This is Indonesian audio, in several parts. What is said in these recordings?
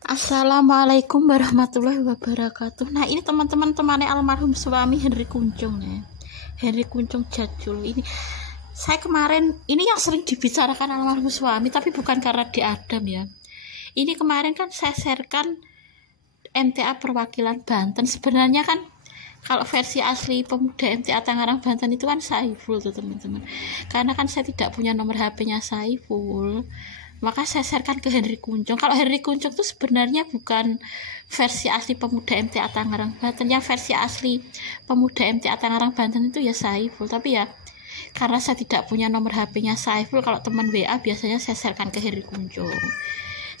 Assalamualaikum warahmatullahi wabarakatuh. Nah, ini teman-teman temannya almarhum suami Henry Kuncung nih. Henry Kuncung Jadjul ini. Saya kemarin ini yang sering dibicarakan almarhum suami, tapi bukan karena diadam ya. Ini kemarin kan saya sharekan MTA perwakilan Banten. Sebenarnya kan kalau versi asli pemuda MTA Tangerang Banten itu kan Saiful tuh teman-teman. Karena kan saya tidak punya nomor HP-nya Saiful, maka saya sharekan ke Henry Kuncung. Kalau Henry Kuncung itu sebenarnya bukan versi asli pemuda MTA Tangerang Banten. Yang versi asli pemuda MTA Tangerang Banten itu ya Saiful. Tapi ya karena saya tidak punya nomor HP-nya Saiful, kalau teman WA biasanya saya sharekan ke Henry Kuncung.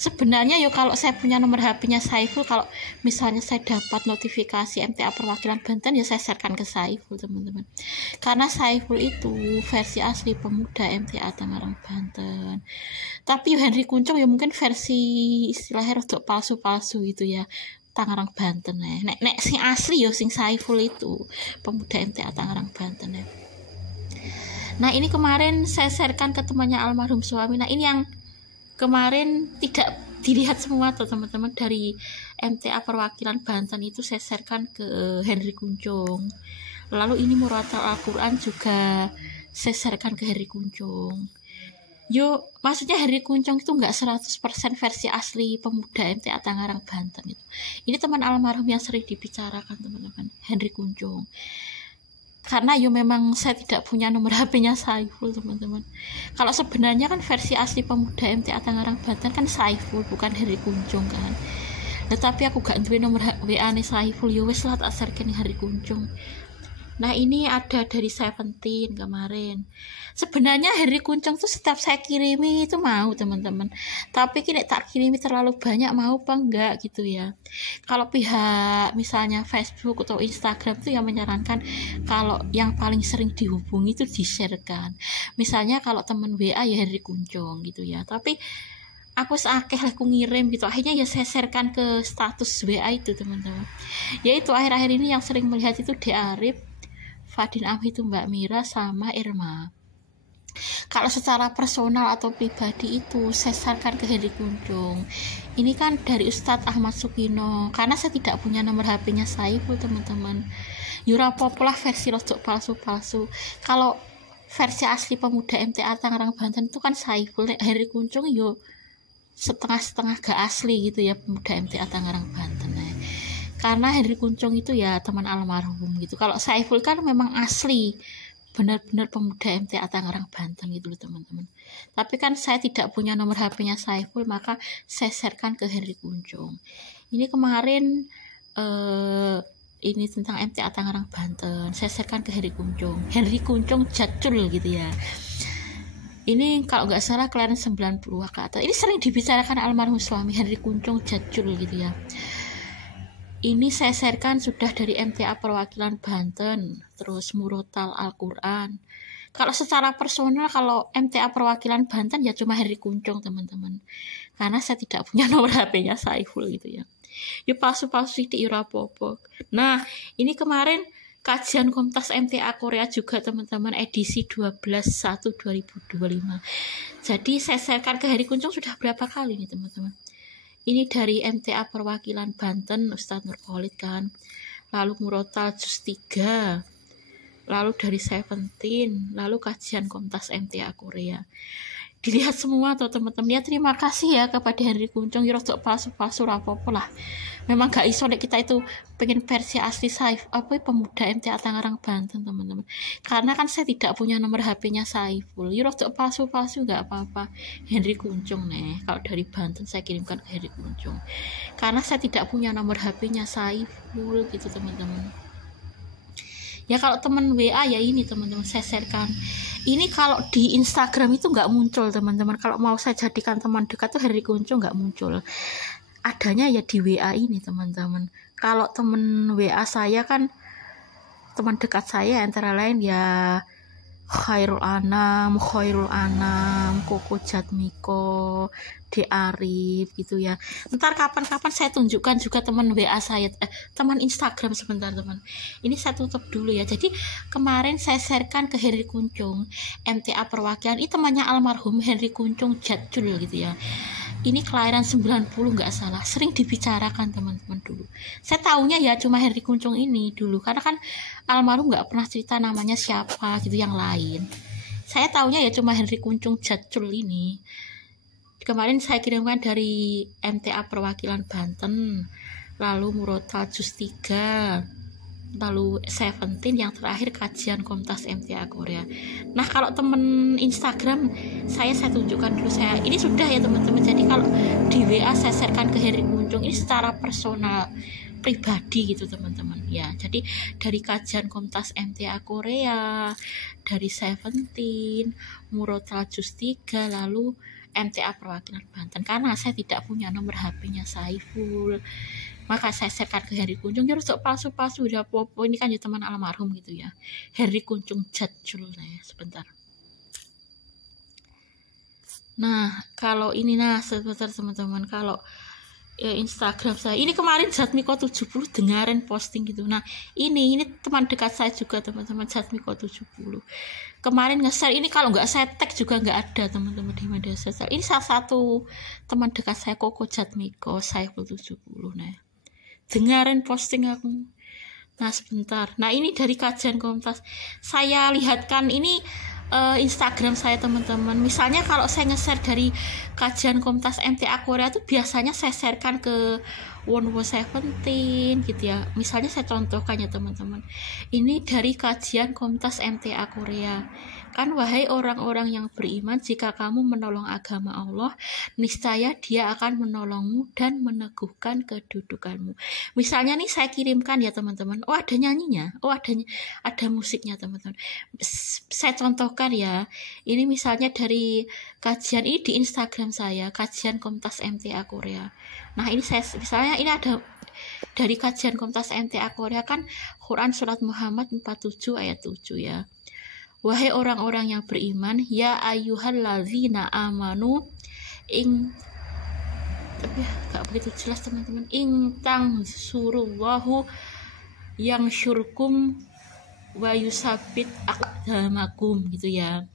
Sebenarnya yo kalau saya punya nomor HP-nya Saiful, kalau misalnya saya dapat notifikasi MTA perwakilan Banten ya saya sharekan ke Saiful teman-teman. Karena Saiful itu versi asli pemuda MTA Tangerang Banten. Tapi yo Henry Kuncung ya mungkin versi istilahnya rodok palsu-palsu gitu ya. Tangerang Banten ya. Nek sing asli yo sing Saiful itu pemuda MTA Tangerang Banten ya. Nah, ini kemarin saya sharekan ke temannya almarhum suami. Nah, ini yang kemarin tidak dilihat semua tuh teman-teman, dari MTA perwakilan Banten itu saya sharekan ke Henry Kuncung. Lalu ini Muratal Al-Quran juga saya sharekan ke Henry Kuncung. Yo, maksudnya Henry Kuncung itu nggak 100% versi asli pemuda MTA Tangerang Banten itu. Ini teman almarhum yang sering dibicarakan teman-teman, Henry Kuncung. Karena yo memang saya tidak punya nomor HP-nya Saiful teman-teman. Kalau sebenarnya kan versi asli pemuda MTA Tangerang Banten kan Saiful, bukan Henry Kuncung kan. Tetapi aku gak duwe nomor WA nih Saiful, yo wes lah tak sharekan Henry Kuncung. Nah, ini ada dari Seventeen kemarin. Sebenarnya Henry Kuncung tuh setiap saya kirimi itu mau teman-teman. Tapi kini tak kirimi terlalu banyak mau apa enggak gitu ya. Kalau pihak misalnya Facebook atau Instagram tuh yang menyarankan kalau yang paling sering dihubungi itu di-sharekan. Misalnya kalau teman WA ya Henry Kuncung gitu ya. Tapi aku sakeh aku ngirim gitu, akhirnya ya saya sharekan ke status WA itu teman-teman. Yaitu akhir-akhir ini yang sering melihat itu De Arif, Fadin Amhi itu Mbak Mira sama Irma. Kalau secara personal atau pribadi itu saya sarankan ke Henry Kuncung. Ini kan dari Ustadz Ahmad Sukino. Karena saya tidak punya nomor HP-nya Saiful teman-teman. Yura popolah versi rodok palsu-palsu. Kalau versi asli pemuda MTA Tangerang Banten itu kan Saiful. Henry Kuncung yo setengah-setengah gak asli gitu ya pemuda MTA Tangerang Banten. Karena Henry Kuncung itu ya teman almarhum gitu. Kalau Saiful kan memang asli benar-benar pemuda MTA Tangerang Banten gitu loh teman-teman. Tapi kan saya tidak punya nomor HP-nya Saiful, maka saya sharekan ke Henry Kuncung. Ini kemarin ini tentang MTA Tangerang Banten, saya sharekan ke Henry Kuncung. Henry Kuncung Jadjul gitu ya. Ini kalau nggak salah kelahiran 90 ke atas. Ini sering dibicarakan almarhum suami Henry Kuncung Jadjul gitu ya. Ini saya sharekan sudah dari MTA perwakilan Banten, terus Muratal Al-Quran. Kalau secara personal, kalau MTA perwakilan Banten ya cuma Henry Kuncung teman-teman. Karena saya tidak punya nomor HP-nya Saiful gitu ya. Ya palsu-palsu di irapopo. Nah, ini kemarin kajian Komtas MTA Korea juga teman-teman, edisi 12/1/2025. Jadi saya sharekan ke Henry Kuncung sudah berapa kali nih teman-teman. Ini dari MTA perwakilan Banten Ustadz Nur Khalid kan, lalu Muratal Juz 3, lalu dari Seventeen, lalu kajian Komtas MTA Korea. Dilihat semua tuh teman-teman ya. Terima kasih ya kepada Henry Kuncung. Ya rodok palsu-palsu rapopo lah. Memang gak iso nek kita itu pengen versi asli Saif pemuda MTA Tangerang Banten teman-teman. Karena kan saya tidak punya nomor HP-nya Saiful. Ya rodok palsu-palsu gak apa-apa. Henry Kuncung nih. Kalau dari Banten saya kirimkan ke Henry Kuncung. Karena saya tidak punya nomor HP-nya Saiful gitu teman-teman. Ya kalau teman WA ya ini teman-teman saya sharekan. Ini kalau di Instagram itu nggak muncul teman-teman. Kalau mau saya jadikan teman dekat tuh Henry Kuncung nggak muncul. Adanya ya di WA ini teman-teman. Kalau teman WA saya kan teman dekat saya antara lain ya Khairul Anam, Koko Jatmiko, De Arif gitu ya. Ntar kapan-kapan saya tunjukkan juga teman WA saya, teman Instagram sebentar teman. Ini saya tutup dulu ya. Jadi kemarin saya sharekan ke Henry Kuncung, MTA perwakilan, ini temannya almarhum Henry Kuncung Jadjul gitu ya. ini kelahiran 90 nggak salah, sering dibicarakan teman-teman dulu. Saya taunya ya cuma Henry Kuncung ini dulu, karena kan almarhum nggak pernah cerita namanya siapa gitu yang lain. Saya taunya ya cuma Henry Kuncung Jatcul ini. Kemarin saya kirimkan dari MTA Perwakilan Banten, lalu Murotal Jus 3, lalu Seventeen, yang terakhir kajian Komtas MTA Korea. Nah kalau temen Instagram saya tunjukkan dulu, saya ini sudah ya teman-teman. Jadi kalau di WA saya sharekan ke Henry Kuncung ini secara personal pribadi gitu teman-teman ya. Jadi dari kajian Komtas MTA Korea, dari Seventeen, Murotal Jus 3, lalu MTA Perwakilan Banten. Karena saya tidak punya nomor HP-nya Saiful, maka saya sharekan ke Henry Kuncung. Ya rusuk palsu-palsu udah popo, ini kan ya teman almarhum gitu ya, Henry Kuncung Jatcul. Nah sebentar. Nah kalau ini, nah sebentar teman-teman, kalau Instagram saya ini kemarin Jatmiko 70 dengarin posting gitu. Nah ini teman dekat saya juga teman-teman, Jatmiko 70 kemarin nge-share ini. Kalau nggak saya tag juga nggak ada teman-teman di media sosial. Ini salah satu teman dekat saya, Koko Jatmiko Saiful 70. Nah dengarin posting aku. Nah sebentar, nah ini dari kajian Kompas saya lihatkan ini Instagram saya teman-teman. Misalnya kalau saya nge-share dari kajian Kompas MTA Korea itu biasanya saya sharekan ke Wonwo Seventeen gitu ya. Misalnya saya contohkan ya teman-teman, ini dari kajian Kompas MTA Korea. Kan wahai orang-orang yang beriman, jika kamu menolong agama Allah, niscaya Dia akan menolongmu dan meneguhkan kedudukanmu. Misalnya nih saya kirimkan ya teman-teman. Oh ada nyanyinya, oh ada musiknya teman-teman. Saya contohkan ya. Ini misalnya dari kajian ini di Instagram saya, kajian Kompas MTA Korea. Nah ini saya misalnya ini ada dari kajian Kompas MTA Korea kan Quran surat Muhammad 47 ayat 7 ya. Wahai orang-orang yang beriman, ya ayyuhallazina amanu tapi gak begitu jelas teman-teman. Tang suruwahu yang syurkum wa yusabit aqdamakum gitu ya.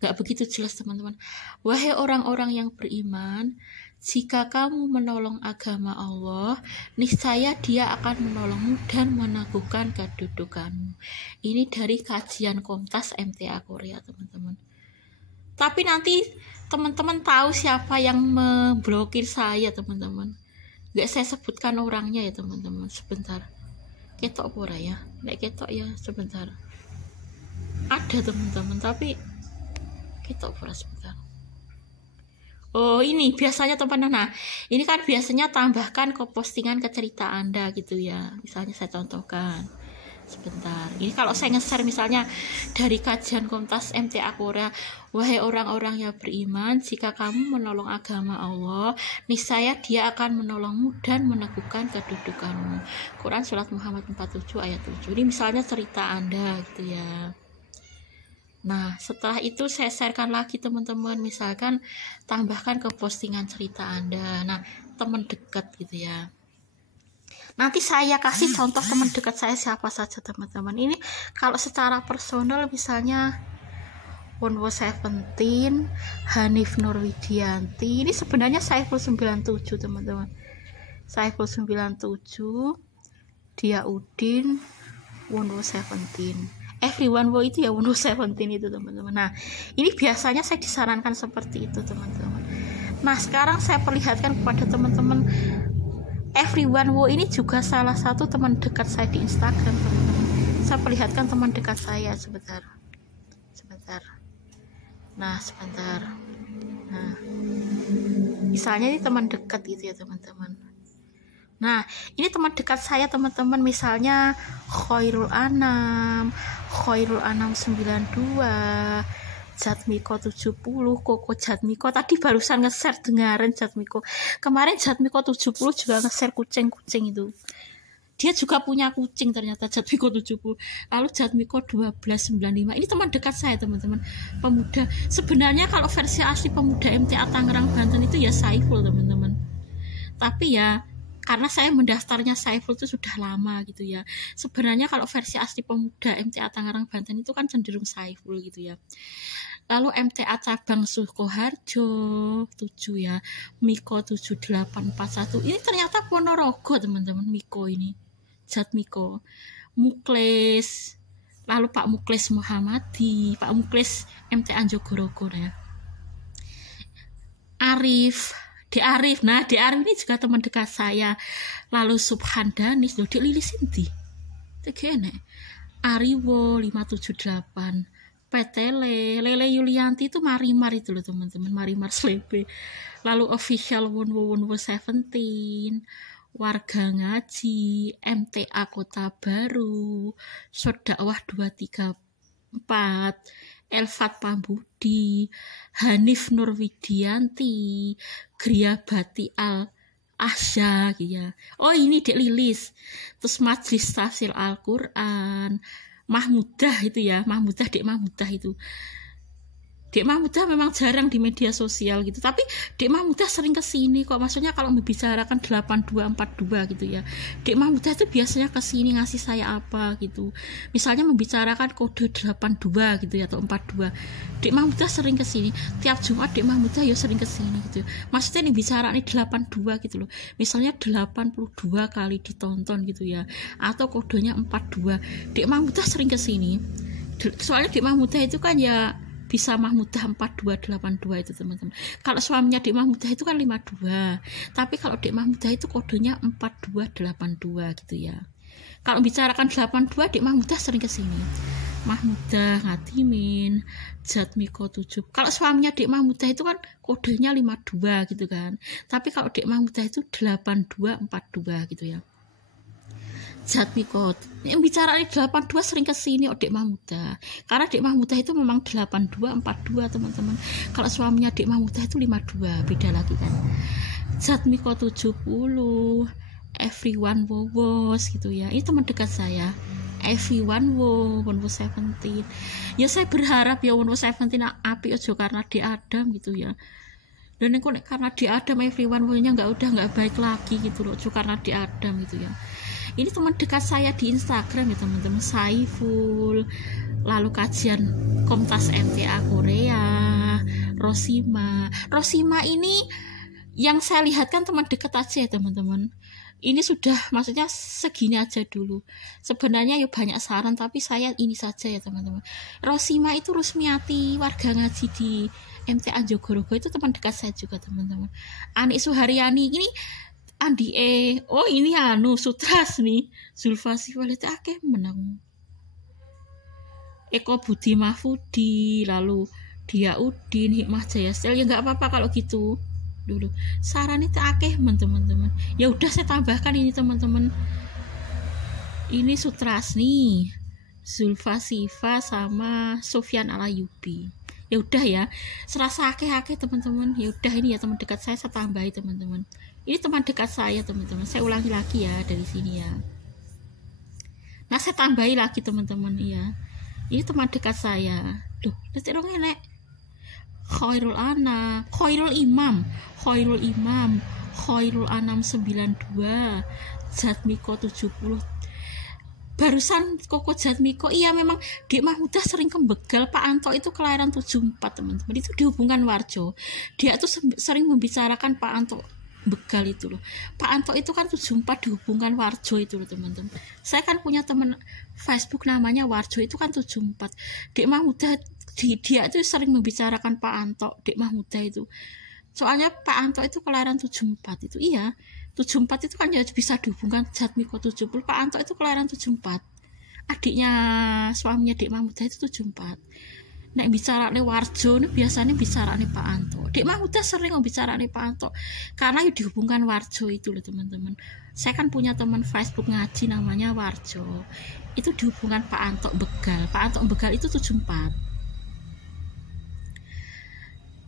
Gak begitu jelas teman-teman. Wahai orang-orang yang beriman, jika kamu menolong agama Allah, niscaya Dia akan menolongmu dan meneguhkan kedudukanmu. Ini dari kajian Kompas MTA Korea teman-teman. Tapi nanti teman-teman tahu siapa yang memblokir saya teman-teman. Gak saya sebutkan orangnya ya teman-teman. Sebentar, ketok pura ya, nek ketok ya sebentar. Ada teman-teman tapi ketok pura sebentar. Oh ini biasanya teman-teman. Nah ini kan biasanya tambahkan ke postingan ke cerita Anda gitu ya. Misalnya saya contohkan sebentar. Ini kalau saya nge-share misalnya dari kajian Kompas MTA Korea, wahai orang-orang yang beriman, jika kamu menolong agama Allah, niscaya Dia akan menolongmu dan meneguhkan kedudukanmu. Quran surat Muhammad 47 ayat 7. Ini misalnya cerita Anda gitu ya. Nah setelah itu saya sharekan lagi teman-teman, misalkan tambahkan ke postingan cerita Anda. Nah teman dekat gitu ya. Nanti saya kasih contoh teman dekat saya siapa saja teman-teman. Ini kalau secara personal misalnya Wonwo Seventeen, Hanif Nurwidianti. Ini sebenarnya Saiful 97 teman-teman. Saiful 97, Dia Udin, Wonwo Seventeen. Everyone wo itu ya Wonwo Seventeen itu teman-teman. Nah ini biasanya saya disarankan seperti itu teman-teman. Nah sekarang saya perlihatkan kepada teman-teman, Everyone wo ini juga salah satu teman dekat saya di Instagram teman-teman. Saya perlihatkan teman dekat saya sebentar. Nah sebentar. Nah misalnya ini teman dekat gitu ya teman-teman. Nah ini teman dekat saya teman-teman, misalnya Khairul Anam 92, Jatmiko 70, Koko Jatmiko. Tadi barusan nge-share dengaran Jatmiko. Kemarin Jatmiko 70 juga nge-share kucing-kucing itu. Dia juga punya kucing ternyata, Jatmiko 70. Lalu Jatmiko 1295. Ini teman dekat saya teman-teman. Pemuda. Sebenarnya kalau versi asli pemuda MTA Tangerang Banten itu ya Saiful teman-teman. Tapi ya karena saya mendaftarnya Saiful itu sudah lama gitu ya. Sebenarnya kalau versi asli pemuda MTA Tangerang Banten itu kan cenderung Saiful gitu ya. Lalu MTA cabang Sukoharjo 7 ya, Miko 7841. Ini ternyata Ponorogo teman-teman, Miko ini. Zat Miko. Muklis. Lalu Pak Muklis Muhammadi, Pak Muklis MTA Jogorogo ya. Arif, D Arif. Nah, D Arif ini juga teman dekat saya. Lalu Subhan Danis, loh, Dek Lilis Inti. Tegene. Ariwo 578. Petele, Lele Yulianti itu Marimar itu loh teman-teman, Marimar Slebe. Lalu official Wonwo 17, Warga Ngaji, MTA Kota Baru, Sodakwah 234, Elfat Pambudi, Hanif Nurwidianti, Griabati Al Asya ya. Oh ini Dek Lilis. Terus Majelis Tafsir Al-Quran, Mahmudah itu ya, Dek Mahmudah itu. Dek Mahmudah memang jarang di media sosial gitu, tapi Dek Mahmudah sering kesini kok. Maksudnya kalau membicarakan 8242 gitu ya, Dek Mahmudah itu biasanya kesini ngasih saya apa gitu. Misalnya membicarakan kode 82 gitu ya, atau 42. Dek Mahmudah sering kesini. Tiap Jumat Dek Mahmudah ya sering kesini gitu. Maksudnya nih bicara nih 82 gitu loh. Misalnya 82 kali ditonton gitu ya, atau kodenya 42. Dek Mahmudah sering kesini. Soalnya Dek Mahmudah itu kan ya bisa Mahmudah 4282 itu teman-teman. Kalau suaminya Dek Mahmudah itu kan 52. Tapi kalau Dek Mahmudah itu kodenya 4282 gitu ya. Kalau bicarakan 82 Dek Mahmudah sering kesini. Mahmudah Ngatimin, Zat Miko 7. Kalau suaminya Dek Mahmudah itu kan kodenya 52 gitu kan. Tapi kalau Dek Mahmudah itu 8242 gitu ya. Zat Miko yang bicara 82 sering kesini Dek Mahmudah, karena Dek Mahmudah itu memang 8242 teman-teman. Kalau suaminya Dek Mahmudah itu 52, beda lagi kan. Zat Miko 70, Everyone Wowos gitu ya, ini teman dekat saya. Everyone Wonwo 17. Ya saya berharap ya Wonwo 17 api aja karena di Adam gitu ya. Dan karena di Adam Everyone Wownya nggak baik lagi gitu loh, cuma karena di Adam gitu ya. Ini teman dekat saya di Instagram ya teman-teman, Saiful, lalu kajian Komtas MTA Korea, Rosima ini yang saya lihat kan teman dekat aja ya teman-teman. Ini sudah maksudnya segini aja dulu. Sebenarnya ya banyak saran tapi saya ini saja ya teman-teman. Rosima itu Rusmiati, warga ngaji di MTA Jogorogo, itu teman dekat saya juga teman-teman. Anik Suharyani ini Andi oh ini Sutras nih, Zulfa Sifal itu akeh menang. Eko Budi Mahfudi, lalu Dia Udin, Hikmah Jayasel, ya nggak apa-apa kalau gitu dulu. Saran itu akeh teman-teman. Ya udah saya tambahkan ini teman-teman. Ini Sutras nih, Zulfa Sifa sama Sofyan Alayubi. Ya udah ya, serasa akeh-akeh teman-teman. Ya udah ini ya teman dekat saya tambahi teman-teman. Ini teman dekat saya teman-teman, saya ulangi lagi ya dari sini ya. Nah saya tambahi lagi teman-teman ya. Ini teman dekat saya. Duh, detik dong enek. Khairul Anam, Khairul Imam, Khairul Anam 92, Zat Miko 70. Barusan Koko Zat Miko, iya memang Dek Mahmudah sering kembegal. Pak Anto itu kelahiran 74 teman-teman, itu dihubungkan Warjo. Dia tuh sering membicarakan Pak Anto begal itu loh. Pak Anto itu kan 74 dihubungkan Warjo itu loh teman-teman. Saya kan punya teman Facebook namanya Warjo, itu kan 74. Dek Mahmudah dia itu sering membicarakan Pak Anto, Dek Mahmudah itu. Soalnya Pak Anto itu kelahiran 74 itu, iya. 74 itu kan ya bisa dihubungkan Zat Miko 70. Pak Anto itu kelahiran 74. Adiknya suaminya Dek Mahmudah itu 74. Nek bicara nih Warjo nih biasanya bicara nih Pak Anto. Dek Mahmudah sering bicara nih Pak Anto karena ya dihubungkan Warjo itu loh teman-teman. Saya kan punya teman Facebook ngaji namanya Warjo. Itu dihubungkan Pak Anto begal. Pak Anto begal itu 74.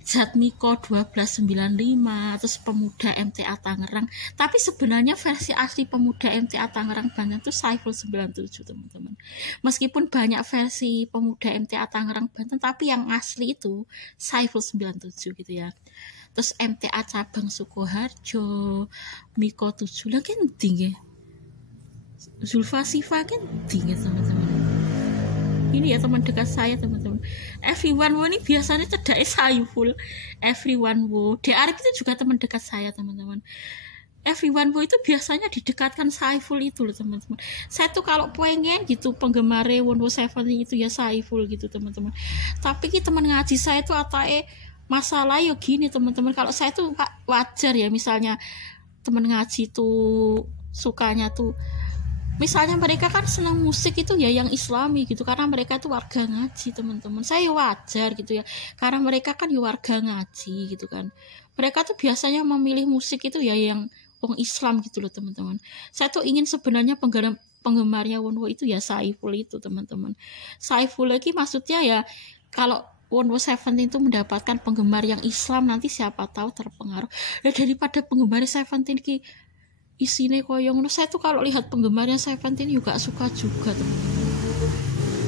Zat Miko 1295, terus Pemuda MTA Tangerang. Tapi sebenarnya versi asli Pemuda MTA Tangerang Banten itu Saiful 97 teman-teman. Meskipun banyak versi Pemuda MTA Tangerang Banten, tapi yang asli itu Saiful 97 gitu ya. Terus MTA Cabang Sukoharjo, Miko 7 lagi tinggi. Zulfa Sifa kan tinggi teman-teman. ini ya teman dekat saya teman-teman. Everyone Wo ini biasanya cedaknya Saiful. Everyone Wo, De Arif itu juga teman dekat saya teman-teman. Everyone Wo itu biasanya didekatkan Saiful itu loh teman-teman. Saya tuh kalau pengen gitu penggemar Wonwo Seventeen itu ya Saiful gitu teman-teman. Tapi teman ngaji saya tuh masalah yo gini teman-teman. Kalau saya tuh wajar ya, misalnya teman ngaji tuh sukanya tuh, misalnya mereka kan senang musik itu ya yang islami gitu, karena mereka tuh warga ngaji teman-teman. Saya wajar gitu ya, karena mereka kan ya warga ngaji gitu kan. Mereka tuh biasanya memilih musik itu ya yang wong Islam gitu loh teman-teman. Saya tuh ingin sebenarnya penggemarnya Wonwo itu ya Saiful itu teman-teman. Saiful lagi maksudnya ya, kalau Wonwo Seventeen itu mendapatkan penggemar yang Islam, nanti siapa tahu terpengaruh. Ya daripada penggemar Seventeen ki isine koyo ngono, saya tuh kalau lihat penggemarnya Seventeen juga suka juga teman-teman.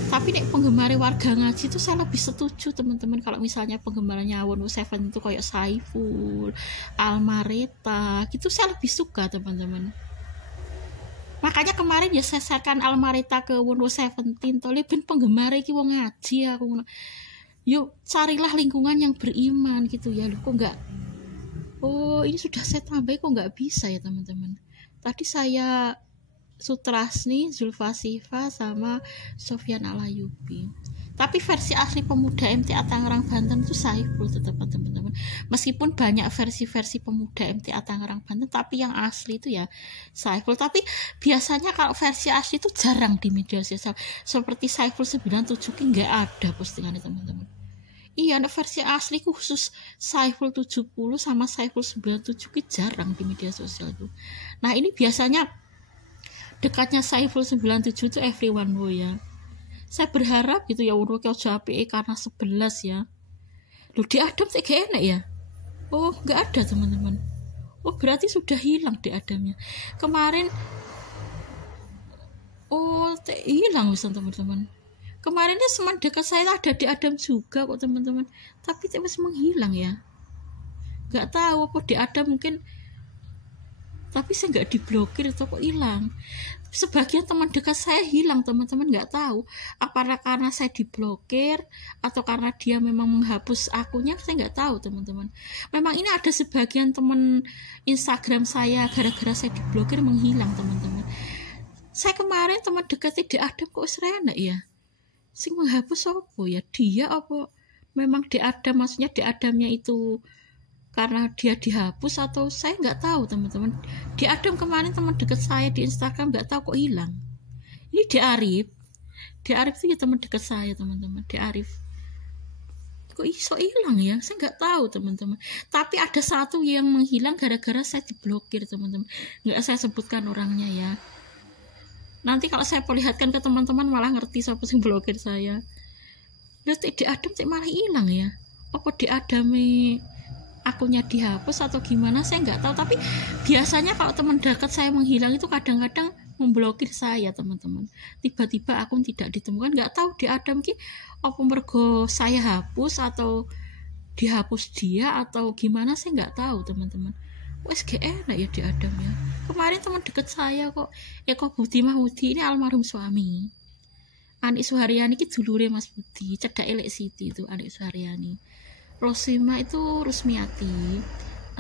Tapi nek penggemar warga ngaji itu saya lebih setuju teman-teman, kalau misalnya penggemarnya Wonwo Seventeen itu kayak Saiful, Almareta gitu, saya lebih suka teman-teman. Makanya kemarin ya saya sharekan Almareta ke Wonwo Seventeen, tole ben penggemar iki wong ngaji aku. Yuk carilah lingkungan yang beriman gitu ya. Loh kok enggak, oh ini sudah saya tambah kok nggak bisa ya teman-teman. Tadi saya Sutrasni, Zulfa Siva sama Sofyan Alayubi. Tapi versi asli pemuda MTA Tangerang Banten itu Saiful tetap teman-teman. Meskipun banyak versi-versi pemuda MTA Tangerang Banten, tapi yang asli itu ya Saiful. Tapi biasanya kalau versi asli itu jarang di media sosial. Seperti Saiful 97 nggak ada postingannya teman-teman. Iya, ada versi asli khusus Saiful 70 sama Saiful 97 jarang di media sosial itu. Nah ini biasanya dekatnya Saiful 97 itu Everyone Wo ya. Saya berharap gitu ya Wonwo ojo apike karena 11 ya. Loh di Adam sih gak enak ya. Oh nggak ada teman-teman. Oh berarti sudah hilang di Adamnya. Kemarin hilang bisa teman-teman. Kemarinnya teman dekat saya ada di Adam juga kok teman-teman, tapi terus menghilang ya. Nggak tahu apa di Adam mungkin, tapi saya nggak diblokir atau kok hilang. Sebagian teman dekat saya hilang teman-teman, nggak tahu apakah karena saya diblokir atau karena dia memang menghapus akunnya, saya nggak tahu teman-teman. Memang ini ada sebagian teman Instagram saya gara-gara saya diblokir menghilang teman-teman. Saya kemarin teman dekatnya di Adam kok serena ya. Sing menghapus apa ya, dia apa memang di Adam, maksudnya di Adamnya itu karena dia dihapus atau saya nggak tahu teman-teman. Di Adam kemarin teman dekat saya di Instagram nggak tahu kok hilang. Ini di Arif itu ya teman dekat saya teman-teman, di Arif kok iso hilang ya, saya nggak tahu teman-teman. Tapi ada satu yang menghilang gara-gara saya diblokir teman-teman, nggak saya sebutkan orangnya ya. Nanti kalau saya perlihatkan ke teman-teman malah ngerti siapa sih blokir saya. Lihat di Adam malah hilang ya. Apa di Adam akunnya dihapus atau gimana saya nggak tahu. Tapi biasanya kalau teman dekat saya menghilang itu kadang-kadang memblokir saya teman-teman. Tiba-tiba akun tidak ditemukan. Nggak tahu di Adam ki apa mergo saya hapus atau dihapus dia atau gimana, saya nggak tahu teman-teman. Wes gak enak ya di Adam ya. Kemarin teman deket saya kok Eko Budi Mahmudi, ini almarhum suami Anik Suharyani ki dulure Mas Budi, cedak elek Siti itu Anik Suharyani. Rosima itu Rusmiati,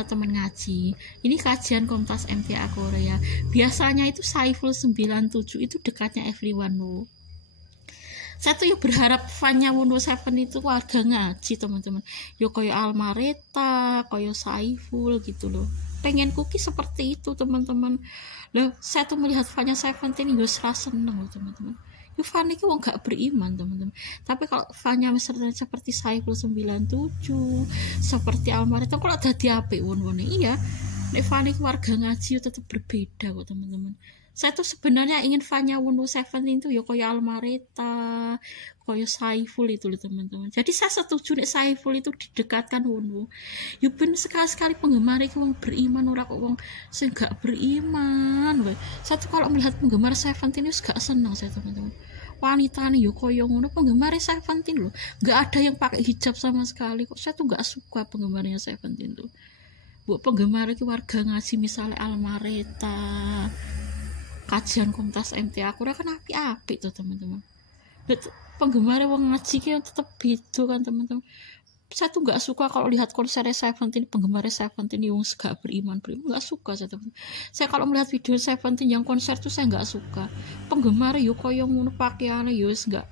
teman ngaji. Ini kajian Kompas MTA Korea. Biasanya itu Saiful 97 itu dekatnya Everyone Wo. Saya tuh ya berharap fannya Wonwo Seven itu warga ngaji teman-teman. Yo koyo Almareta, koyo Saiful gitu loh. Pengen cookie seperti itu teman-teman. Loh, saya tuh melihat fannya Seventeen yo serasa seneng loh teman-teman. Yo fan iki wong gak beriman teman-teman. Tapi kalau fannya misalnya seperti Saiful 97, seperti Almareta, kalau dadi apik won-wone iya. Nek fan iki warga ngaji yo tetap berbeda kok teman-teman. Saya tuh sebenarnya ingin fannya Wonwo Seventeen itu ya koyo Almareta, koyo Saiful itu loh teman-teman. Jadi saya setuju nek Saiful itu didekatkan Wonwo. Ya ben sekali-sekali penggemar iki wong beriman, ora kok wong sing gak beriman. Saya tuh kalau melihat penggemar Seventeen itu gak senang saya teman-teman. Wanita nih yo koyo ngono penggemar Seventeen loh. Gak ada yang pakai hijab sama sekali kok. Saya tuh gak suka penggemarnya Seventeen tuh. Bu penggemar iki warga ngaji misalnya Almareta, kajian Kompas MTA Korea kan api-api tuh teman-teman. Penggemar wong ngaji kan tetap beda kan teman-teman. Saya tuh nggak suka kalau lihat konser Seventeen, penggemar Seventeen yang gak beriman nggak suka saya teman. Saya kalau melihat video Seventeen yang konser tuh saya nggak suka. Penggemar yo koyo ngono pakaiannya yo nggak.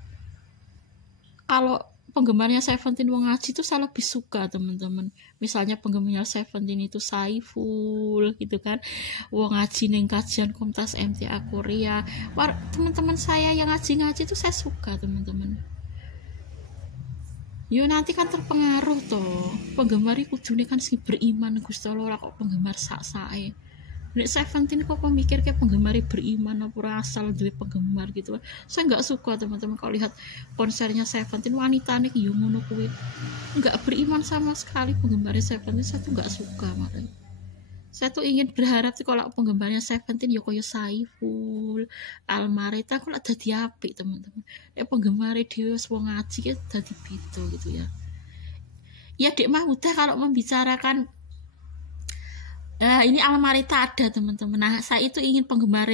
Kalau penggemarnya Seventeen wong ngaji tuh saya lebih suka teman-teman. Misalnya penggemarnya Seventeen itu Saiful gitu kan, wong ngaji neng kajian Komtas MTA Korea. Teman-teman saya yang ngaji tuh saya suka teman-teman. Yo nanti kan terpengaruh toh. Penggemar iku kudune kan sing beriman Gusti Allah, kok penggemar sak-sake. Nek Seventeen kok mikir kayak penggemar beriman apa asal duwe penggemar gitu. Saya nggak suka teman-teman kalau lihat konsernya Seventeen, wanitanya yo ngono kuwi. Nggak beriman sama sekali penggemar Seventeen, saya tuh nggak suka makanya. Saya tuh ingin berharap sih kalau penggemarnya Seventeen ya koyo Saiful, Almarita kok dadi apik teman-teman. Penggemar dhewe wong ngaji ya dadi beda gitu ya. Ya Dek Mahmudah kalau membicarakan ini Almarita ada teman-teman. Nah, saya itu ingin penggemar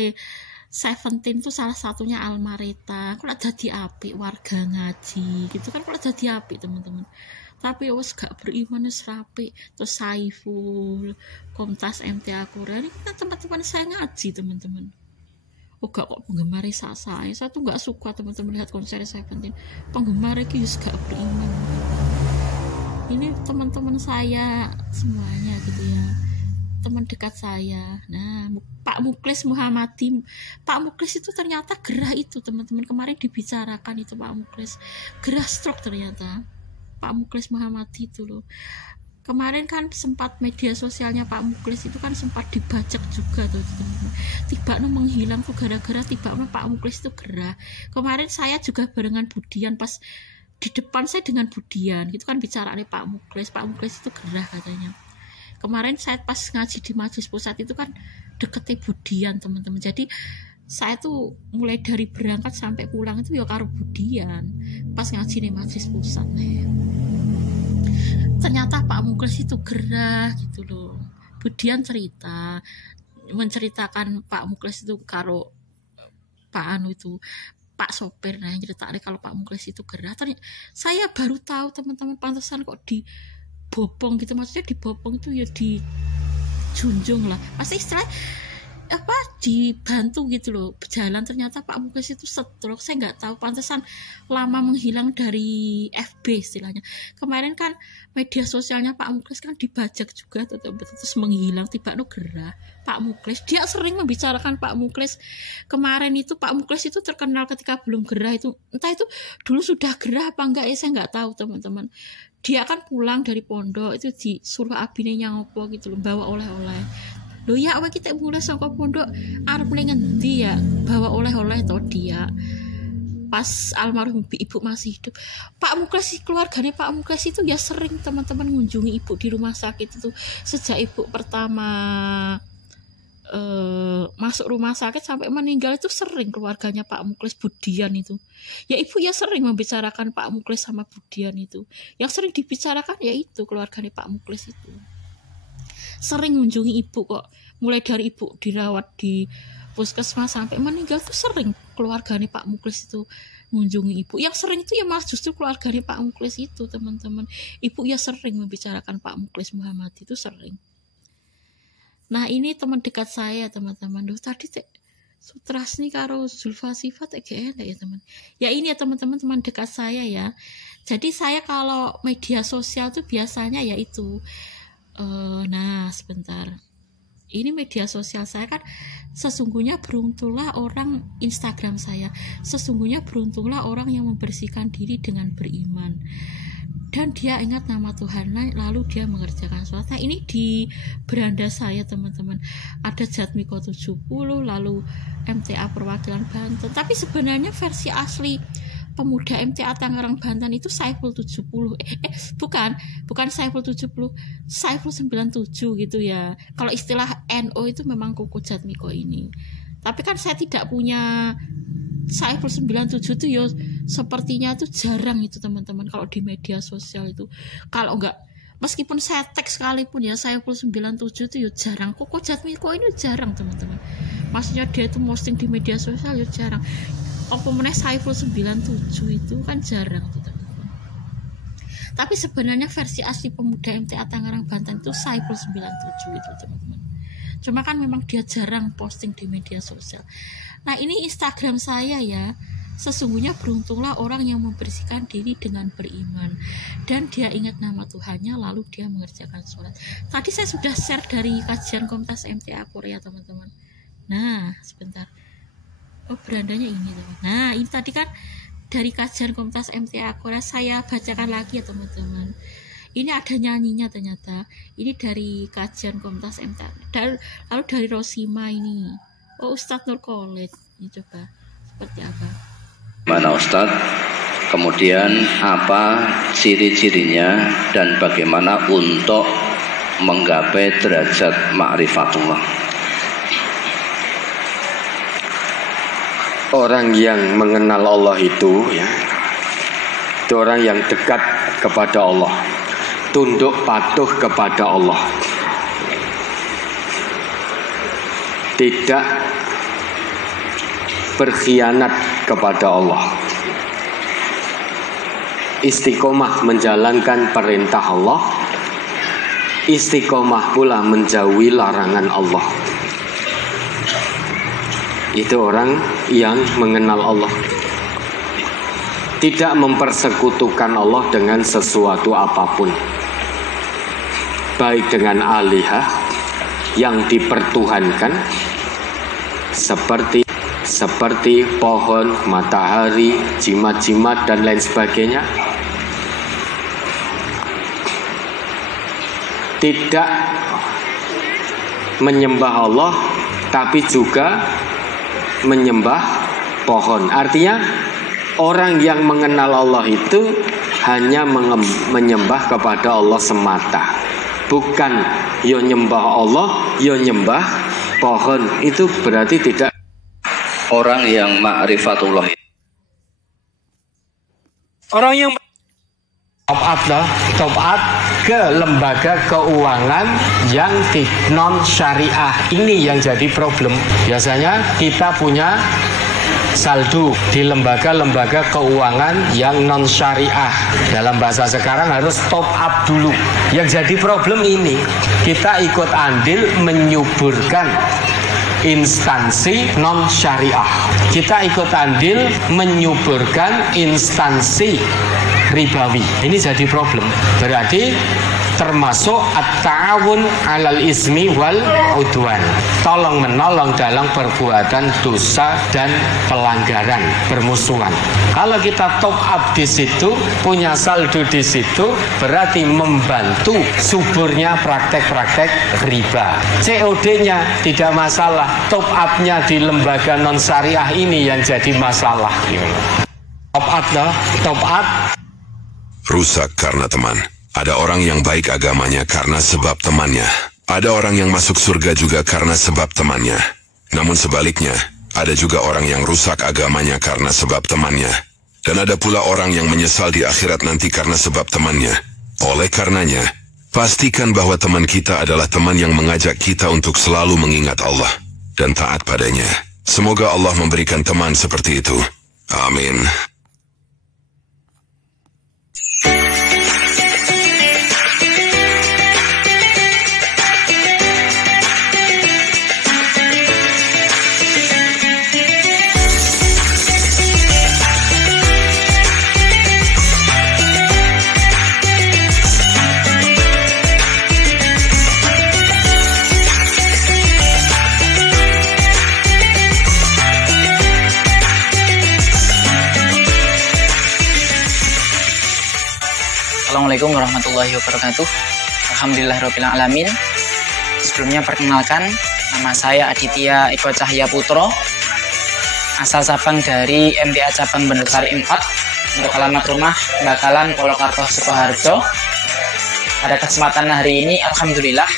Seventeen itu salah satunya Almarita. Kok dadi apik warga ngaji gitu kan, kok dadi apik teman-teman. Tapi wes gak beriman wis rapi. Terus Saiful, Komtas MTA Korea ini kan teman-teman saya ngaji teman-teman. Oh gak kok penggemar saya tuh gak suka teman-teman lihat konser Seventeen. Penggemar itu gak beriman. Ini teman-teman saya semuanya gitu ya, teman dekat saya. Nah, Pak Muklis Muhammadi, Pak Muklis itu ternyata gerah itu teman-teman. Kemarin dibicarakan itu Pak Muklis gerah stroke ternyata. Pak Muklis Muhammadi itu loh. Kemarin kan sempat media sosialnya Pak Muklis itu kan sempat dibajak juga tuh teman-teman. Tiba-tiba menghilang tuh gara-gara tiba-tiba Pak Muklis itu gerah. Kemarin saya juga barengan Budian, pas di depan saya dengan Budian itu kan bicara nih Pak Muklis itu gerah katanya. Kemarin saya pas ngaji di Majelis Pusat itu kan deketnya Budian teman-teman. Jadi saya tuh mulai dari berangkat sampai pulang itu ya karo Budian pas ngaji di Majelis Pusat. Ternyata Pak Muklis itu gerah gitu loh. Budian menceritakan Pak Muklis itu karo Pak Anu itu Pak sopir, nah ceritanya kalau Pak Muklis itu gerah. Ternyata saya baru tahu teman-teman, pantesan kok dibopong gitu, maksudnya dibopong itu ya dijunjung lah, pasti istilah apa dibantu gitu loh berjalan. Ternyata Pak Muklis itu stroke, saya nggak tahu, pantesan lama menghilang dari FB istilahnya. Kemarin kan media sosialnya Pak Muklis kan dibajak juga terus menghilang tiba gerah. Pak Muklis dia sering membicarakan Pak Muklis. Kemarin itu Pak Muklis itu terkenal ketika belum gerah itu, entah itu dulu sudah gerah apa enggak ya saya nggak tahu teman-teman. Dia kan pulang dari pondok itu disuruh abine nyangopo gitu loh, bawa oleh-oleh. Loh ya awak kita mulai saka pondok arep ning ngendi ya bawa oleh-oleh to dia. Pas almarhum ibu masih hidup, Pak Muklis, keluarganya Pak Muklis itu ya sering teman-teman mengunjungi ibu di rumah sakit itu. Sejak ibu pertama masuk rumah sakit sampai meninggal itu sering keluarganya Pak Muklis, Budian itu. Ya ibu ya sering membicarakan Pak Muklis sama Budian itu. Yang sering dibicarakan ya itu keluarganya Pak Muklis itu. Sering mengunjungi ibu kok, mulai dari ibu dirawat di puskesmas sampai meninggal tuh sering keluarganya Pak Muklis itu mengunjungi ibu. Yang sering itu ya malah justru keluarganya Pak Muklis itu teman-teman. Ibu ya sering membicarakan Pak Muklis Muhammadi itu sering. Nah ini teman dekat saya teman-teman. Duh tadi Sutrasni karo Zulfa Sifat enak ya teman. Ya ini ya teman-teman, teman dekat saya ya. Jadi saya kalau media sosial tuh biasanya ya itu. Nah sebentar, ini media sosial saya kan sesungguhnya beruntunglah orang Instagram saya, sesungguhnya beruntunglah orang yang membersihkan diri dengan beriman dan dia ingat nama Tuhan lalu dia mengerjakan sholat. Nah ini di beranda saya teman-teman ada Jatmiko 70 lalu MTA Perwakilan Banten, tapi sebenarnya versi asli pemuda MTA Tangerang Banten itu Saiful 70 bukan Saiful 70, Saiful 97 gitu ya. Kalau istilah NO itu memang Koko Jatmiko ini. Tapi kan saya tidak punya Saiful 97 itu ya sepertinya itu jarang itu teman-teman kalau di media sosial itu. Kalau enggak, meskipun saya tag sekalipun ya Saiful 97 itu ya jarang. Koko Jatmiko ini jarang teman-teman. Maksudnya dia itu posting di media sosial ya jarang. Apa meneh Saiful 97 itu kan jarang tuh teman-teman. Tapi sebenarnya versi asli pemuda MTA Tangerang Banten itu Saiful 97 itu teman-teman. Cuma kan memang dia jarang posting di media sosial. Nah ini Instagram saya ya. Sesungguhnya beruntunglah orang yang membersihkan diri dengan beriman dan dia ingat nama Tuhannya lalu dia mengerjakan sholat. Tadi saya sudah share dari kajian Komunitas MTA Korea teman-teman. Nah sebentar, oh berandanya ini teman. Nah ini tadi kan dari kajian Komunitas MTA Korea, saya bacakan lagi ya teman-teman. Ini ada nyanyinya ternyata. Ini dari kajian Komunitas MTA. Lalu dari Rosima ini. Oh Ustadz Nur Khalid. Ini coba seperti apa? Mana Ustadz? Kemudian apa ciri-cirinya dan bagaimana untuk menggapai derajat ma'rifatullah? Orang yang mengenal Allah itu orang yang dekat kepada Allah, tunduk patuh kepada Allah, tidak berkhianat kepada Allah, istiqomah menjalankan perintah Allah, istiqomah pula menjauhi larangan Allah. Itu orang yang mengenal Allah, tidak mempersekutukan Allah dengan sesuatu apapun, baik dengan alihah yang dipertuhankan seperti pohon, matahari, jimat-jimat dan lain sebagainya, tidak menyembah Allah tapi juga menyembah pohon. Artinya orang yang mengenal Allah itu hanya menyembah kepada Allah semata, bukan yo nyembah Allah yo nyembah pohon. Itu berarti tidak. Orang yang ma'rifatullah, orang yang top up ke lembaga keuangan yang non syariah, ini yang jadi problem. Biasanya kita punya saldo di lembaga-lembaga keuangan yang non syariah, dalam bahasa sekarang harus top up dulu. Yang jadi problem ini, kita ikut andil menyuburkan instansi non syariah, kita ikut andil menyuburkan instansi ribawi. Ini jadi problem. Berarti termasuk at-ta'awun 'alal ismi wal udwan, tolong menolong dalam perbuatan dosa dan pelanggaran, permusuhan. Kalau kita top up di situ, punya saldo di situ, berarti membantu suburnya praktek-praktek riba. COD-nya tidak masalah, top up-nya di lembaga non syariah ini yang jadi masalah. Top up rusak karena teman. Ada orang yang baik agamanya karena sebab temannya. Ada orang yang masuk surga juga karena sebab temannya. Namun sebaliknya, ada juga orang yang rusak agamanya karena sebab temannya. Dan ada pula orang yang menyesal di akhirat nanti karena sebab temannya. Oleh karenanya, pastikan bahwa teman kita adalah teman yang mengajak kita untuk selalu mengingat Allah dan taat padanya. Semoga Allah memberikan teman seperti itu. Amin. Assalamualaikum warahmatullahi wabarakatuh. Alhamdulillahirabbil alamin. Sebelumnya perkenalkan, nama saya Aditya Eko Cahya Putro, asal Sabang dari MTA Cabang Bener Sari 4, untuk alamat rumah Bakalan Polokarto Sukoharjo. Pada kesempatan hari ini alhamdulillah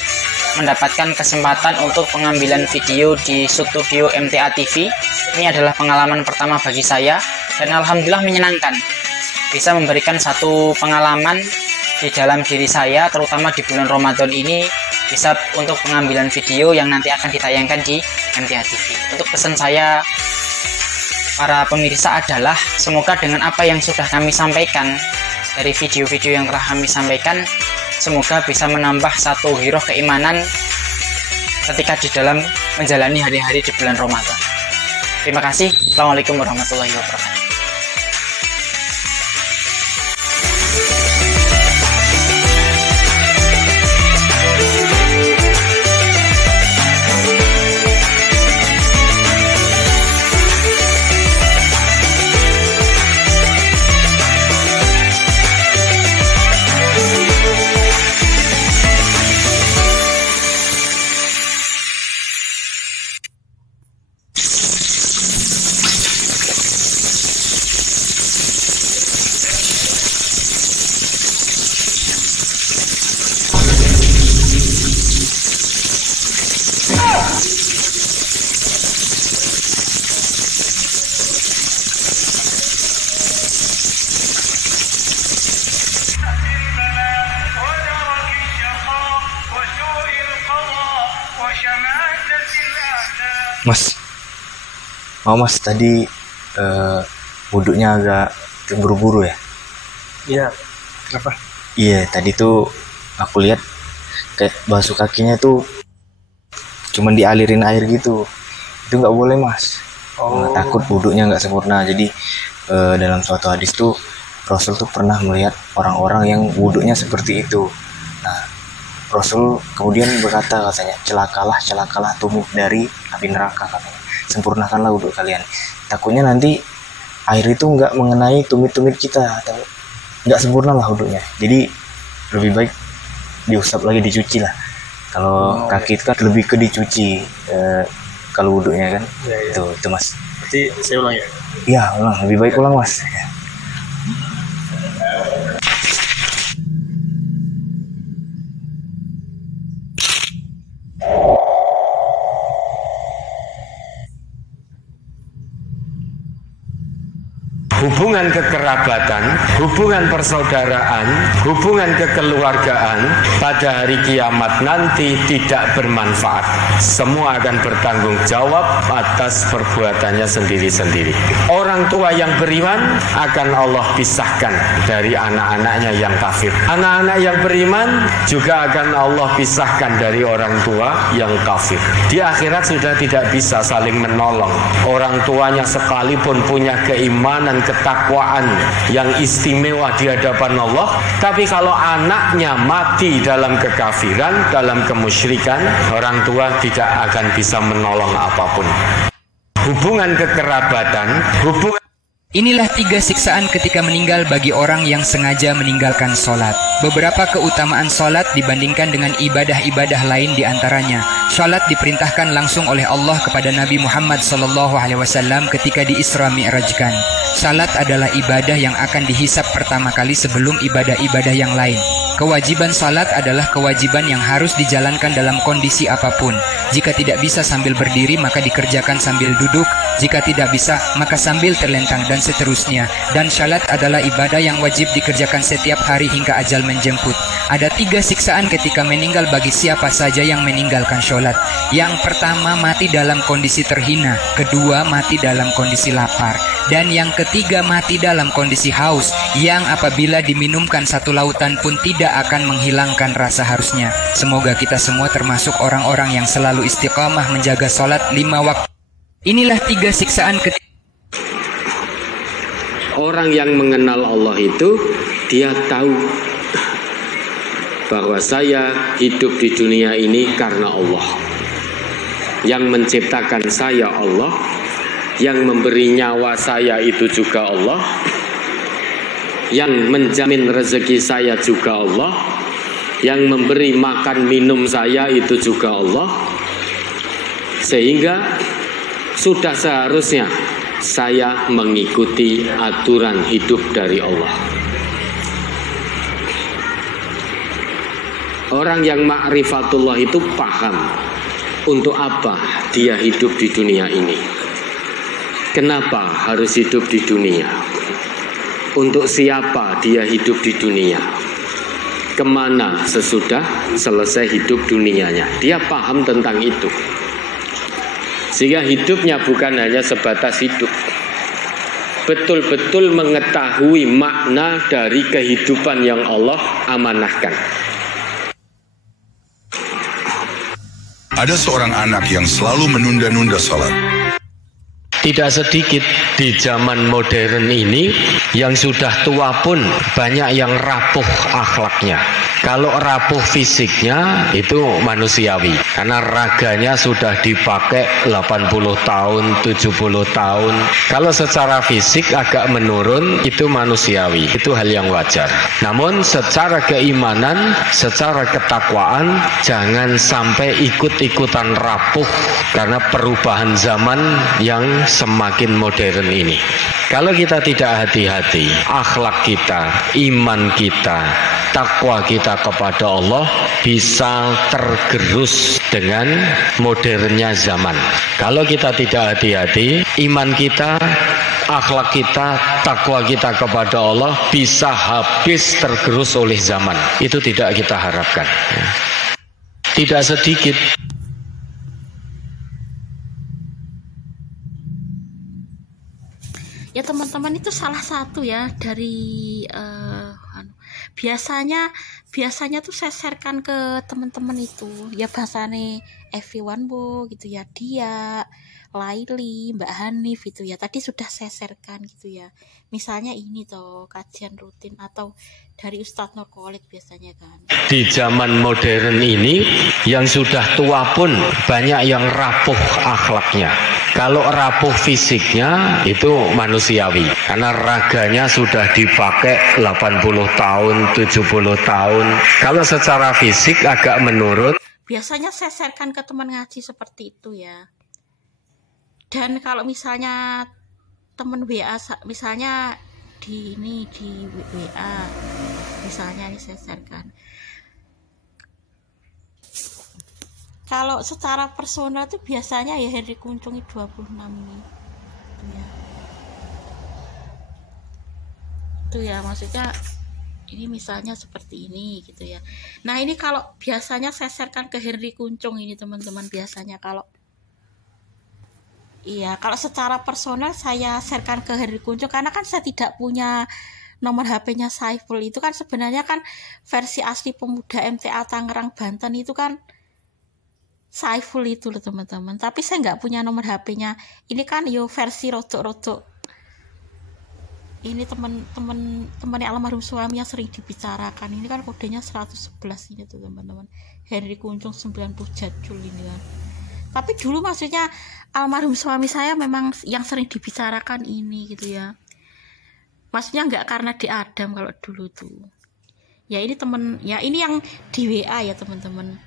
mendapatkan kesempatan untuk pengambilan video di studio MTA TV. Ini adalah pengalaman pertama bagi saya dan alhamdulillah menyenangkan. Bisa memberikan satu pengalaman di dalam diri saya, terutama di bulan Ramadan ini, bisa untuk pengambilan video yang nanti akan ditayangkan di MTA TV. Untuk pesan saya, para pemirsa adalah semoga dengan apa yang sudah kami sampaikan dari video-video yang telah kami sampaikan, semoga bisa menambah satu giroh keimanan ketika di dalam menjalani hari-hari di bulan Ramadan. Terima kasih. Assalamualaikum warahmatullahi wabarakatuh. Mas, tadi wuduknya agak terburu-buru ya? Iya, kenapa? Iya, tadi tuh aku lihat kayak basuh kakinya tuh cuman dialirin air gitu. Itu nggak boleh, Mas. Takut wuduknya nggak sempurna. Jadi dalam suatu hadis tuh Rasul tuh pernah melihat orang-orang yang wuduknya seperti itu. Nah, Rasul kemudian berkata, katanya, celakalah tumit dari api neraka, katanya. Sempurnakanlah wudhu kalian. Takutnya nanti air itu nggak mengenai tumit-tumit kita atau nggak sempurna lah wudhunya. Jadi lebih baik diusap lagi, dicuci lah. Kalau kaki itu kan lebih ke dicuci kalau wudhunya kan. Ya. Itu Mas. Berarti saya ulang ya? Iya, ulang. Lebih baik ulang, Mas. Hubungan kekerabatan, hubungan persaudaraan, hubungan kekeluargaan pada hari kiamat nanti tidak bermanfaat. Semua akan bertanggung jawab atas perbuatannya sendiri-sendiri. Orang tua yang beriman akan Allah pisahkan dari anak-anaknya yang kafir. Anak-anak yang beriman juga akan Allah pisahkan dari orang tua yang kafir. Di akhirat sudah tidak bisa saling menolong. Orang tuanya sekalipun punya keimanan, ketakwaan yang istimewa di hadapan Allah, tapi kalau anaknya mati dalam kekafiran, dalam kemusyrikan, orang tua tidak akan bisa menolong apapun. Hubungan kekerabatan, Inilah 3 siksaan ketika meninggal bagi orang yang sengaja meninggalkan sholat. Beberapa keutamaan sholat dibandingkan dengan ibadah-ibadah lain diantaranya. Sholat diperintahkan langsung oleh Allah kepada Nabi Muhammad SAW ketika di Isra Mi'rajkan. Sholat adalah ibadah yang akan dihisap pertama kali sebelum ibadah-ibadah yang lain. Kewajiban sholat adalah kewajiban yang harus dijalankan dalam kondisi apapun. Jika tidak bisa sambil berdiri, maka dikerjakan sambil duduk. Jika tidak bisa, maka sambil terlentang, dan seterusnya. Dan sholat adalah ibadah yang wajib dikerjakan setiap hari hingga ajal menjemput. Ada 3 siksaan ketika meninggal bagi siapa saja yang meninggalkan sholat. Yang pertama, mati dalam kondisi terhina. Kedua, mati dalam kondisi lapar. Dan yang ketiga, mati dalam kondisi haus, yang apabila diminumkan 1 lautan pun tidak akan menghilangkan rasa hausnya. Semoga kita semua termasuk orang-orang yang selalu istiqamah menjaga sholat 5 waktu. Inilah 3 siksaan ketika orang yang mengenal Allah itu, dia tahu bahwa saya hidup di dunia ini karena Allah. Yang menciptakan saya Allah, yang memberi nyawa saya itu juga Allah, yang menjamin rezeki saya juga Allah, yang memberi makan minum saya itu juga Allah. Sehingga sudah seharusnya saya mengikuti aturan hidup dari Allah. Orang yang ma'rifatullah itu paham untuk apa dia hidup di dunia ini. Kenapa harus hidup di dunia? Untuk siapa dia hidup di dunia? Kemana sesudah selesai hidup dunianya? Dia paham tentang itu. Sehingga hidupnya bukan hanya sebatas hidup, betul-betul mengetahui makna dari kehidupan yang Allah amanahkan. Ada seorang anak yang selalu menunda-nunda sholat. Tidak sedikit di zaman modern ini yang sudah tua pun banyak yang rapuh akhlaknya. Kalau rapuh fisiknya itu manusiawi, karena raganya sudah dipakai 80 tahun, 70 tahun. Kalau secara fisik agak menurun itu manusiawi, itu hal yang wajar. Namun secara keimanan, secara ketakwaan jangan sampai ikut-ikutan rapuh karena perubahan zaman yang semakin modern ini. Kalau kita tidak hati-hati, akhlak kita, iman kita, takwa kita kepada Allah bisa tergerus dengan modernnya zaman. Kalau kita tidak hati-hati, iman kita, akhlak kita, takwa kita kepada Allah bisa habis tergerus oleh zaman. Itu tidak kita harapkan. Tidak sedikit ya teman-teman, itu salah satu ya dari biasanya tuh saya sharekan ke teman-teman itu ya, bahasane everyone bu gitu ya, dia Laili, Mbak Hanif itu ya, tadi sudah saya sharekan gitu ya. Misalnya ini tuh kajian rutin atau dari Ustadz Nur Khalid biasanya kan. Di zaman modern ini yang sudah tua pun banyak yang rapuh akhlaknya. Kalau rapuh fisiknya itu manusiawi, karena raganya sudah dipakai 80 tahun, 70 tahun. Kalau secara fisik agak menurun. Biasanya saya sharekan ke teman ngaji seperti itu ya. Dan kalau misalnya temen WA, misalnya di WA, misalnya ini saya sharekan. Kalau secara personal tuh biasanya ya Henry Kunchung 26 nih. Itu ya maksudnya ini misalnya seperti ini gitu ya. Nah ini kalau biasanya saya sharekan ke Henry Kunchung ini teman-teman, biasanya kalau kalau secara personal saya sharekan ke Henry Kunchung karena kan saya tidak punya nomor HP-nya Saiful. Itu kan sebenarnya kan versi asli pemuda MTA Tangerang Banten itu kan Saiful itu loh teman-teman. Tapi saya nggak punya nomor HP-nya. Ini kan versi rodok-rodok. Ini teman-teman almarhum suami yang sering dibicarakan. Ini kan kodenya 111 ini tuh teman-teman. Henry Kunchung 90 Jadjul ini kan. Tapi dulu maksudnya almarhum suami saya memang yang sering dibicarakan ini gitu ya. Maksudnya nggak karena di Adam kalau dulu tuh. Ya ini ini yang di WA ya teman-teman.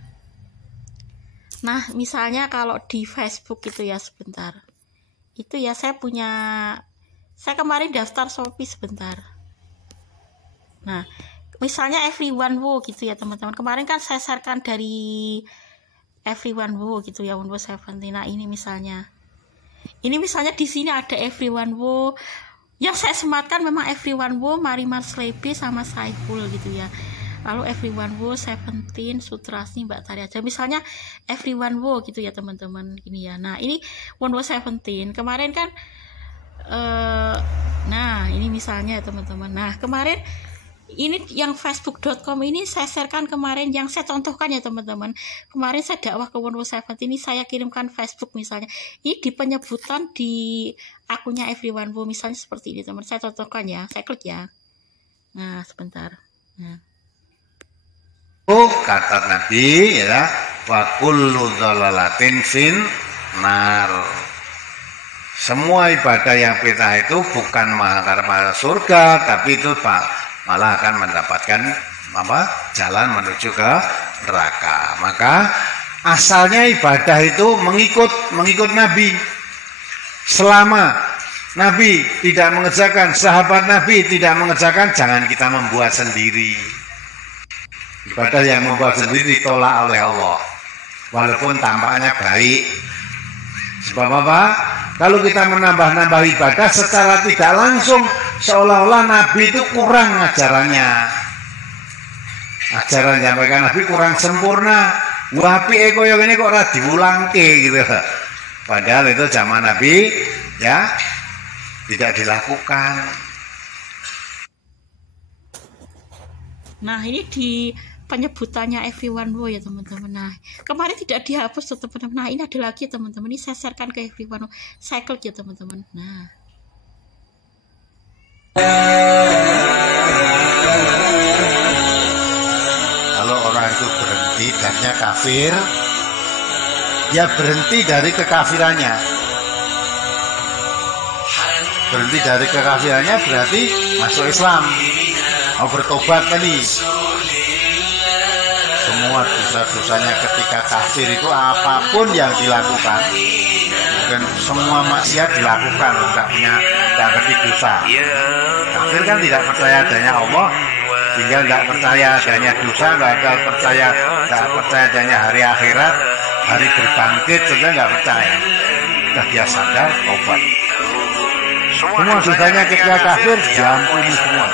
Nah misalnya kalau di Facebook gitu ya, sebentar. Itu ya saya kemarin daftar Shopee sebentar. Nah misalnya everyone wo gitu ya teman-teman. Kemarin kan saya sharekan dari everyone wo gitu ya, Windows 17. Nah ini misalnya di sini ada everyone wo. Yang saya sematkan memang everyone wo, Marimar Slepi sama Saiful gitu ya. Lalu everyone wo 17, Sutrasni, Mbak Tari aja. Misalnya everyone wo gitu ya teman-teman ini ya. Nah ini Windows 17 kemarin kan nah ini misalnya teman-teman. Nah kemarin ini yang facebook.com ini saya sharekan kemarin, yang saya contohkan ya teman-teman. Kemarin saya dakwah ke Windows 17 ini saya kirimkan Facebook misalnya. Ini di penyebutan di akunnya everyone wo misalnya seperti ini teman. Saya contohkan ya, saya klik ya. Nah sebentar. Nah. Kata Nabi ya, wa kullu dhalalatin fin nar. Semua ibadah yang bid'ah itu bukan karena surga, tapi itu malah akan mendapatkan jalan menuju ke neraka. Maka asalnya ibadah itu mengikut Nabi. Selama Nabi tidak mengerjakan, sahabat Nabi tidak mengerjakan, jangan kita membuat sendiri. Ibadah yang membuat sendiri ditolak oleh Allah, walaupun tampaknya baik. Sebab apa? Kalau kita menambah-nambah ibadah secara tidak langsung, seolah-olah Nabi itu kurang ajarannya. Ajaran yang Nabi kurang sempurna. Wapi koyo ini kok ora diulangke gitu. Padahal itu zaman Nabi ya tidak dilakukan. Nah, ini di penyebutannya everyone wow ya teman-teman. Nah, kemarin tidak dihapus ya teman-teman. Nah, ini ada lagi teman-teman. Ini saya sharekan ke everyone wow. Cycle ya teman-teman. Nah, kalau orang itu berhenti dannya kafir, ya berhenti dari kekafirannya. Berhenti dari kekafirannya berarti masuk Islam, mau bertobat tadi. Semua dosa-dosanya ketika kafir itu apapun yang dilakukan, dan semua maksiat dilakukan, nggak ngerti dosa. Kafir kan tidak percaya adanya Allah, sehingga nggak percaya adanya dosa, nggak percaya adanya hari akhirat, hari berbangkit, sudah nggak percaya. Sudah dia sadar, tobat. Semua dosanya ketika kafir diampuni semua.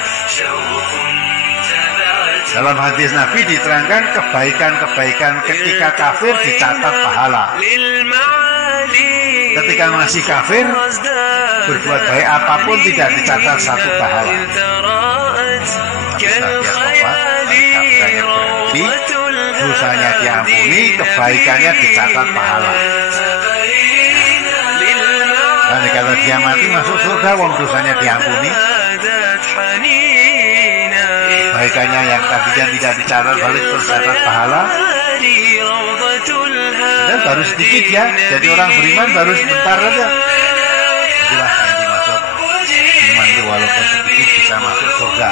Dalam hadis Nabi diterangkan kebaikan-kebaikan ketika kafir dicatat pahala. Ketika masih kafir, berbuat baik apapun tidak dicatat satu pahala. Setelah dia tobat, kafirnya berhenti, dosanya diampuni, kebaikannya dicatat pahala. Dan kalau dia mati masuk surga, wong dosanya diampuni, kebaikannya yang tadinya tidak dicatat balik tercatat pahala. Dan baru sedikit ya, jadi orang beriman baru sebentar saja. Itulah yang dimaksud iman itu, walaupun sedikit bisa masuk surga.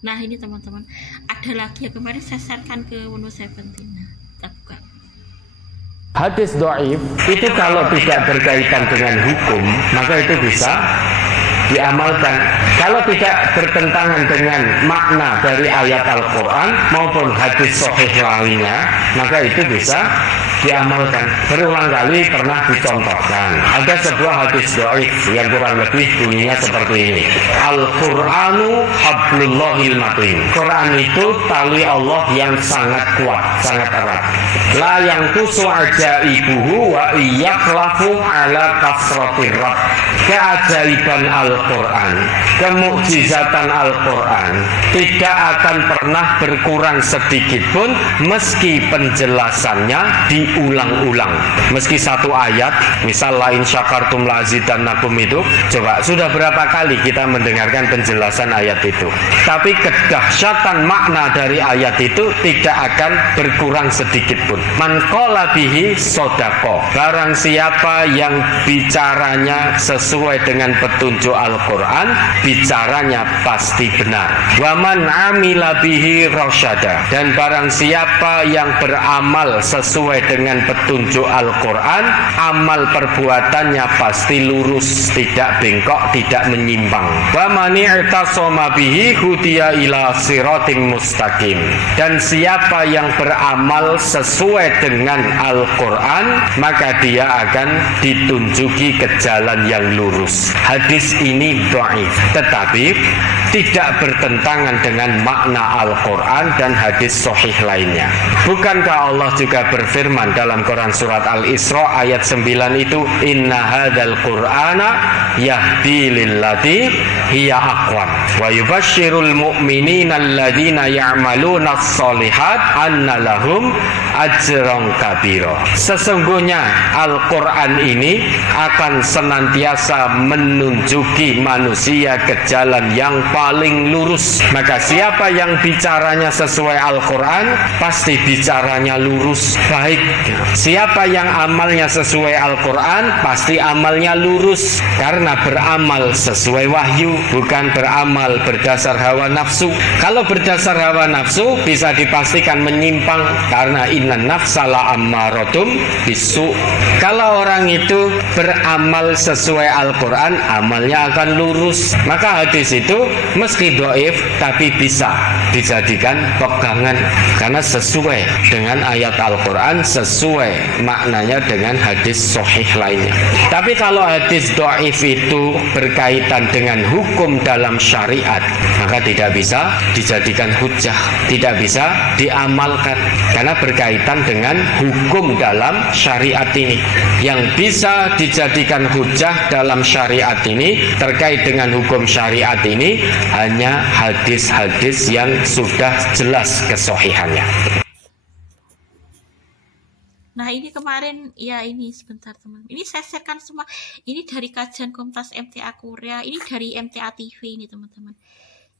nah ini teman-teman, ada lagi ya kemarin saya sharekan ke Windows 17. Nah, kita buka. Hadis dhaif itu kalau tidak berkaitan dengan hukum, maka itu bisa diamalkan. Kalau tidak bertentangan dengan makna dari ayat Al-Quran maupun hadis sahih lainnya, maka itu bisa diamalkan. Berulang kali pernah dicontohkan. Ada sebuah hadis dhaif yang kurang lebih bunyinya seperti ini. Al-Qur'anu hablullahil matin. Quran itu tali Allah yang sangat kuat, sangat erat. La yang tusu ajaibuhu wa iyakhlafu ala kasratir rab. Keajaiban Al-Quran, kemukjizatan Al-Quran tidak akan pernah berkurang sedikit pun meski penjelasannya diulang-ulang. Meski satu ayat, misal lain syakartum lazidannakum itu, coba sudah berapa kali kita mendengarkan penjelasan ayat itu. Tapi kedahsyatan makna dari ayat itu tidak akan berkurang sedikit pun. Man qala bihi sodaqo. Barang siapa yang bicaranya sesuai dengan petunjuk Al-Quran, bicaranya pasti benar. Waman amila bihi rasyada. Dan barang siapa yang beramal sesuai dengan petunjuk Al-Quran, amal perbuatannya pasti lurus, tidak bengkok, tidak menyimpang. Waman i'tasama bihi hudiya ila siratim mustaqim. Dan siapa yang beramal sesuai dengan Al-Quran, maka dia akan ditunjuki ke jalan yang lurus. Hadis ini dhaif, tetapi tidak bertentangan dengan makna Al-Quran dan hadis sahih lainnya. Bukankah Allah juga berfirman dalam Quran surat Al-Isra ayat 9 itu, Inna hadzal Qur'ana yahdi lillati hiya aqwam wa yubashshirul mu'minina alladzina ya'maluna as-solihat anna lahum ajran kabira. Sesungguhnya Al-Quran ini akan senantiasa menunjuki manusia ke jalan yang paling lurus. Maka siapa yang bicaranya sesuai Al-Quran, pasti bicaranya lurus, baik. Siapa yang amalnya sesuai Al-Quran, pasti amalnya lurus, karena beramal sesuai wahyu, bukan beramal berdasar hawa nafsu. Kalau berdasar hawa nafsu bisa dipastikan menyimpang, karena innan nafsala ammarotum bisu. Kalau orang itu beramal sesuai Al-Quran, amalnya akan lurus. Maka hadis itu meski dhaif tapi bisa dijadikan pegangan karena sesuai dengan ayat Al-Quran, sesuai maknanya dengan hadis sahih lainnya. Tapi kalau hadis dhaif itu berkaitan dengan hukum dalam syariat, maka tidak bisa dijadikan hujjah, tidak bisa diamalkan karena berkaitan dengan hukum dalam syariat ini. Yang bisa dijadikan hujjah dalam syariat ini terkait dengan hukum syariat ini hanya hadis-hadis yang sudah jelas kesohihannya. Nah ini kemarin ya, ini sebentar teman, ini saya sharekan semua, ini dari kajian Kompas MTA Korea, ini dari MTA TV ini teman-teman,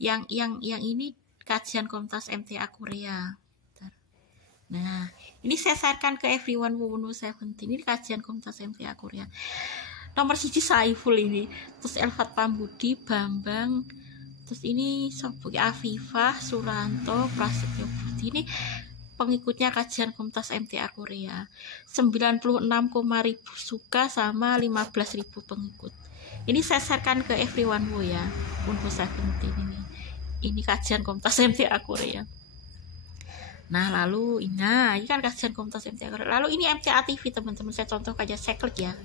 yang ini kajian Kompas MTA Korea. Bentar. Nah ini saya sharekan ke everyone Wono 17, ini kajian Kompas MTA Korea. Nomor 1 Saiful ini, terus Elfat Pambudi, Bambang, terus ini Sobuki Afifah, Suranto, Prasetyo Budi, ini pengikutnya kajian Kompas MTA Korea. 96,000 suka sama 15.000 pengikut. Ini saya sharekan ke everyone Wo ya, Wono 17 ini. Ini kajian Kompas MTA Korea. Nah lalu ini kan kajian Kompas MTA Korea. Lalu ini MTA TV teman-teman, saya contoh aja, saya klik ya.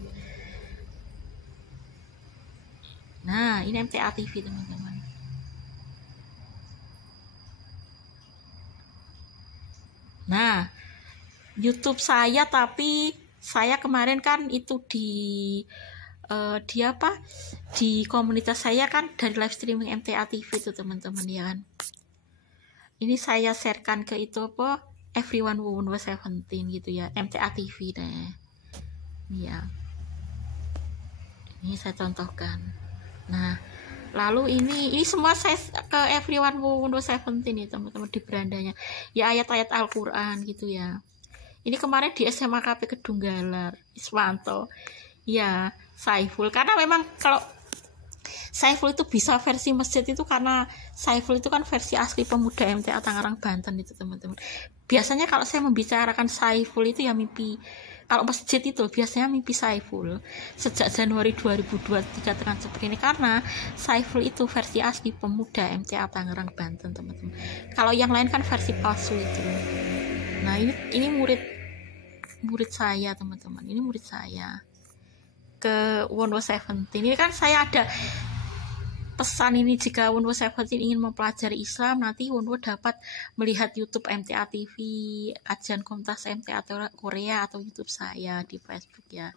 Nah ini MTA TV teman-teman. Nah YouTube saya, tapi saya kemarin kan itu di komunitas saya kan dari live streaming MTA TV itu teman-teman ya kan. Ini saya sharekan ke itu apa, everyone Wono 17 gitu ya, MTA TV deh. Ya. Ini saya contohkan. Nah, lalu ini semua saya ke everyone Wono 17 nih teman-teman di berandanya. Ya ayat-ayat Al-Qur'an gitu ya. Ini kemarin di SMA KP Kedunggalar, Iswanto. Ya, Saiful. Karena memang kalau Saiful itu bisa versi masjid itu karena Saiful itu kan versi asli pemuda MTA Tangerang Banten itu teman-teman. Biasanya kalau saya membicarakan Saiful itu ya mimpi, kalau masjid itu biasanya mimpi Saiful sejak Januari 2023 dengan seperti ini, karena Saiful itu versi asli pemuda MTA Tangerang Banten teman-teman. Kalau yang lain kan versi palsu itu. Nah ini murid saya teman-teman, ini murid saya ke Wono 17. Ini kan saya ada pesan ini, jika Wono 17 ingin mempelajari Islam, nanti Wono dapat melihat YouTube MTA TV, kajian Kompas MTA Korea, atau YouTube saya di Facebook ya.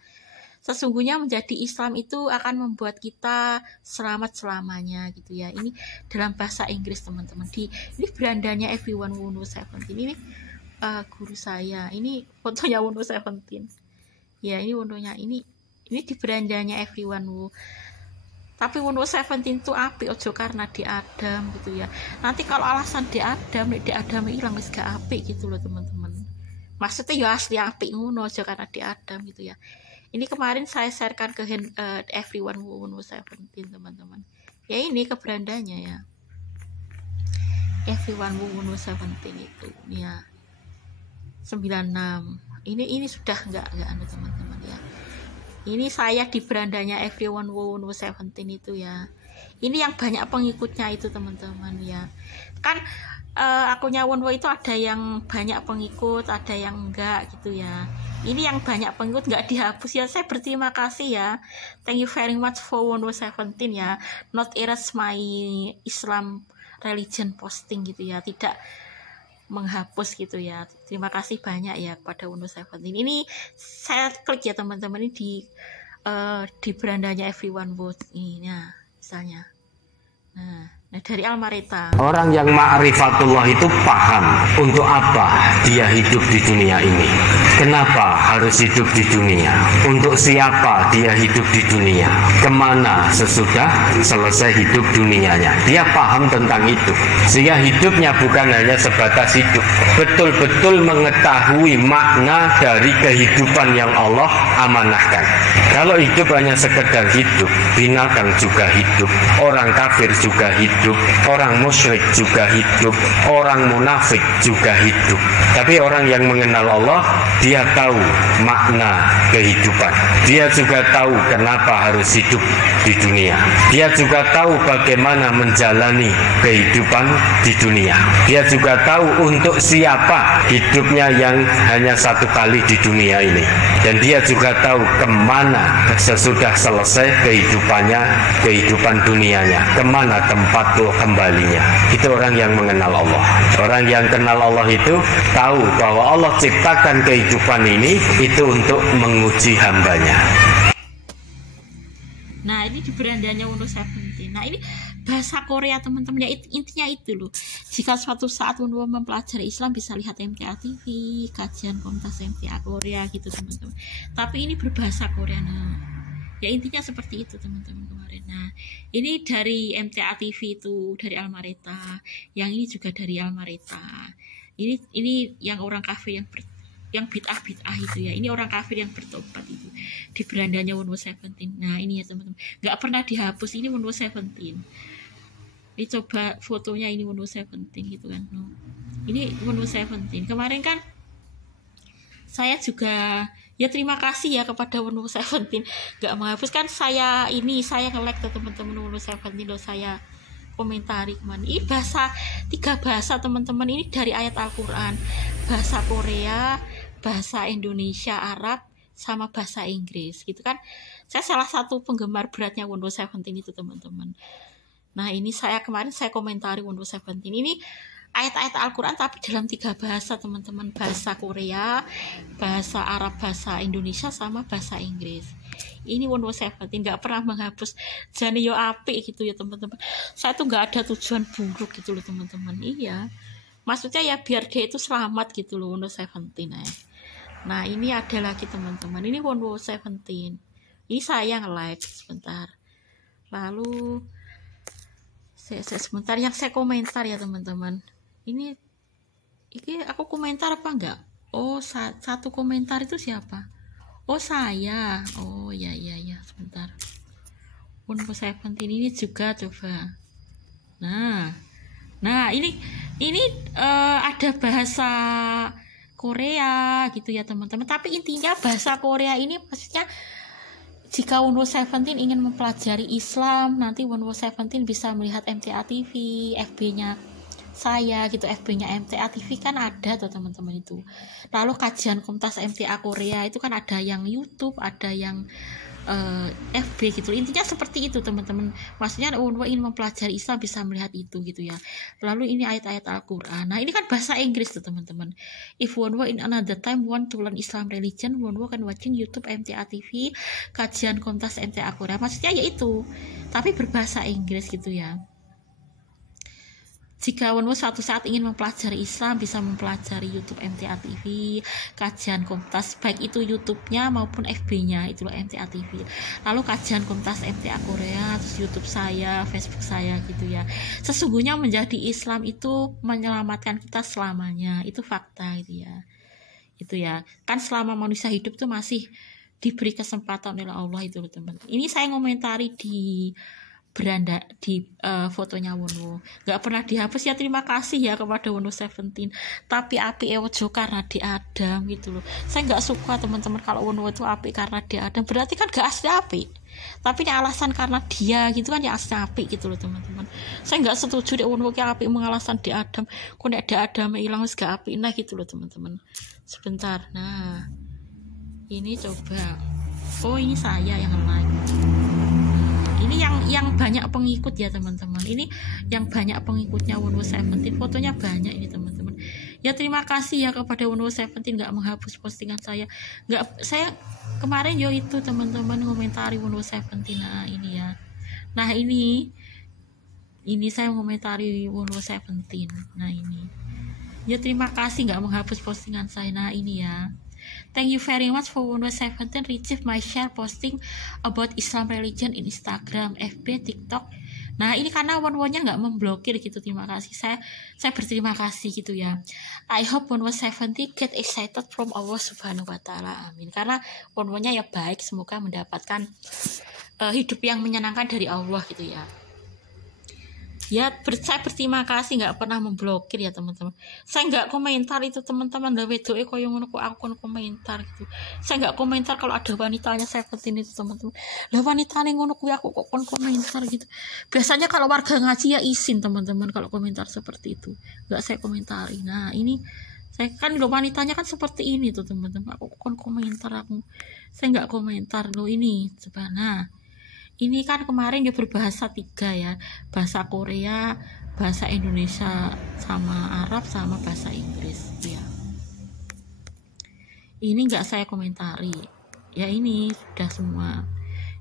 Sesungguhnya menjadi Islam itu akan membuat kita selamat selamanya gitu ya. Ini dalam bahasa Inggris teman-teman. Ini berandanya everyone Wono 17. Ini guru saya. Ini fotonya Wono 17. Ya, ini Wononya ini di berandanya everyone Wo. Tapi Wono 17 itu api ojo karena diadam gitu ya. Nanti kalau alasan diadam hilang wis gak api gitu loh teman-teman. Maksudnya ya asli api ngono ojo karena diadam gitu ya. Ini kemarin saya sharekan ke everyone Wono 17 teman-teman. Ya ini ke berandanya ya. Everyone Wono 17 itu ya. 96. Ini sudah enggak anu teman-teman ya. Ini saya di berandanya everyone Wono 17 itu ya. Ini yang banyak pengikutnya itu teman-teman ya. Kan akunnya Wono itu ada yang banyak pengikut, ada yang enggak gitu ya. Ini yang banyak pengikut enggak dihapus ya. Saya berterima kasih ya. Thank you very much for Wono 17 ya. Not erase my Islam religion posting gitu ya. Tidak menghapus gitu ya. Terima kasih banyak ya kepada Wono 17. Ini saya klik ya teman-teman, ini di berandanya everyone vote ini ya misalnya. Nah dari Almareta. Orang yang ma'rifatullah itu paham untuk apa dia hidup di dunia ini. Kenapa harus hidup di dunia? Untuk siapa dia hidup di dunia? Kemana sesudah selesai hidup dunianya? Dia paham tentang itu. Sehingga hidupnya bukan hanya sebatas hidup. Betul-betul mengetahui makna dari kehidupan yang Allah amanahkan. Kalau hidup hanya sekedar hidup, binatang juga hidup, orang kafir juga hidup, hidup, orang musyrik juga hidup, orang munafik juga hidup. Tapi orang yang mengenal Allah, dia tahu makna kehidupan. Dia juga tahu kenapa harus hidup di dunia. Dia juga tahu bagaimana menjalani kehidupan di dunia. Dia juga tahu untuk siapa hidupnya yang hanya satu kali di dunia ini. Dan dia juga tahu kemana sesudah selesai kehidupan dunianya, kemana tempat kembalinya. Itu orang yang mengenal Allah. Orang yang kenal Allah itu tahu bahwa Allah ciptakan kehidupan ini itu untuk menguji hambanya. Nah ini di berandanya Windows 17. Nah ini bahasa Korea teman-teman, ya intinya itu loh. Jika suatu saat teman-teman mempelajari Islam bisa lihat MTA TV, kajian komunitas MTA Korea gitu teman-teman. Tapi ini berbahasa Korea. Nah ya intinya seperti itu teman-teman kemarin. Nah ini dari MTA TV itu dari Almareta, yang ini juga dari Almareta. Ini yang orang kafir yang bid'ah itu ya. Ini orang kafir yang bertobat itu di berandanya Windows 17. Nah ini ya teman-teman, nggak pernah dihapus. Ini Windows 17. Ini coba fotonya, ini Windows 17 gitu kan. No. Ini Windows 17. Kemarin kan saya juga ya terima kasih ya kepada Windows 17 nggak menghapus kan. Saya nge-like ke teman-teman Windows 17 loh, saya komentari kemana. Ini tiga bahasa teman-teman, ini dari ayat Al-Quran, bahasa Korea, bahasa Indonesia, Arab, sama bahasa Inggris gitu kan. Saya salah satu penggemar beratnya Windows 17 itu teman-teman. Nah ini kemarin saya komentari Windows 17 ini ayat-ayat Al-Quran tapi dalam tiga bahasa teman-teman, bahasa Korea, bahasa Arab, bahasa Indonesia, sama bahasa Inggris. Ini Windows 17 nggak pernah menghapus. Jadi yo apik gitu ya teman-teman. Saya tuh nggak ada tujuan buruk gitu loh teman-teman. Iya, maksudnya ya biar dia itu selamat gitu loh Windows 17 ya. Nah ini ada lagi teman-teman, ini Windows 17. Ini saya nge-like sebentar. Lalu saya sebentar yang saya komentar ya teman-teman. Ini aku komentar apa enggak? Oh, satu komentar itu siapa? Oh, saya. Oh, ya sebentar. Windows 17 ini juga coba. Nah, ini ada bahasa Korea gitu ya teman-teman. Tapi intinya bahasa Korea ini maksudnya jika Windows 17 ingin mempelajari Islam, nanti Windows 17 bisa melihat MTA TV, FB-nya saya gitu, FB-nya MTA TV kan ada tuh teman-teman itu. Lalu kajian komunitas MTA Korea itu kan ada yang YouTube, ada yang FB gitu. Intinya seperti itu teman-teman. Maksudnya ingin mempelajari Islam bisa melihat itu gitu ya. Lalu ini ayat-ayat Al-Quran. Nah ini kan bahasa Inggris tuh teman-teman. If one in another time want to learn Islam religion, one can watching YouTube MTA TV, kajian komunitas MTA Korea. Maksudnya ya itu, tapi berbahasa Inggris gitu ya. Jika Wonwo suatu saat ingin mempelajari Islam, bisa mempelajari YouTube MTA TV, kajian komunitas, baik itu YouTube-nya maupun FB-nya, itulah MTA TV. Lalu kajian komunitas MTA Korea, terus YouTube saya, Facebook saya gitu ya. Sesungguhnya menjadi Islam itu menyelamatkan kita selamanya, itu fakta gitu ya. Itu ya, kan selama manusia hidup tuh masih diberi kesempatan oleh Allah itu teman. Ini saya ngomentari di beranda di fotonya Wonwo, nggak pernah dihapus ya. Terima kasih ya kepada Windows 17. Tapi api ewojo karena di Adam gitu loh. Saya nggak suka teman-teman kalau Wonwo itu api karena di Adam, berarti kan nggak asli api. Tapi ini alasan karena dia gitu kan ya asli api gitu loh teman-teman. Saya nggak setuju deh Wonwo ki api mengalasan di Adam. Kok nek di Adam hilang wis gak api nah gitu loh teman-teman. Sebentar. Nah ini coba. Oh ini saya yang like. Ini yang banyak pengikut ya teman-teman. Ini yang banyak pengikutnya Windows 17. Fotonya banyak ini teman-teman. Ya terima kasih ya kepada Windows 17 nggak menghapus postingan saya. Saya kemarin yo itu teman-teman ngomentari Windows 17. Nah ini ya. Nah ini saya ngomentari Windows 17. Nah ini. Ya terima kasih nggak menghapus postingan saya. Nah ini ya. Thank you very much for Windows 17 receive my share posting about Islam religion in Instagram, FB, TikTok. Nah ini karena Wonwo-nya nggak memblokir gitu. Terima kasih, saya berterima kasih gitu ya. I hope Windows 17 get excited from Allah Subhanahu Wa Taala. Amin. Karena Wonwo-nya ya baik, semoga mendapatkan hidup yang menyenangkan dari Allah gitu ya. Ya, saya berterima kasih nggak pernah memblokir ya teman-teman. Saya nggak komentar itu teman-teman. Lah wedoke koyo ngono kok aku komentar gitu. Saya nggak komentar kalau ada wanitanya Seventeen itu teman-teman. Lah wanitane ngono kuwi aku kok komentar gitu. Biasanya kalau warga ngaji ya izin teman-teman kalau komentar seperti itu. Nggak saya komentari. Nah ini saya kan lo wanitanya kan seperti ini tuh teman-teman. Aku komentar aku. Saya nggak komentar lo ini sebenarnya. Ini kan kemarin dia berbahasa 3 ya, bahasa Korea, bahasa Indonesia, sama Arab, sama bahasa Inggris ya. Ini nggak saya komentari, ya ini sudah semua.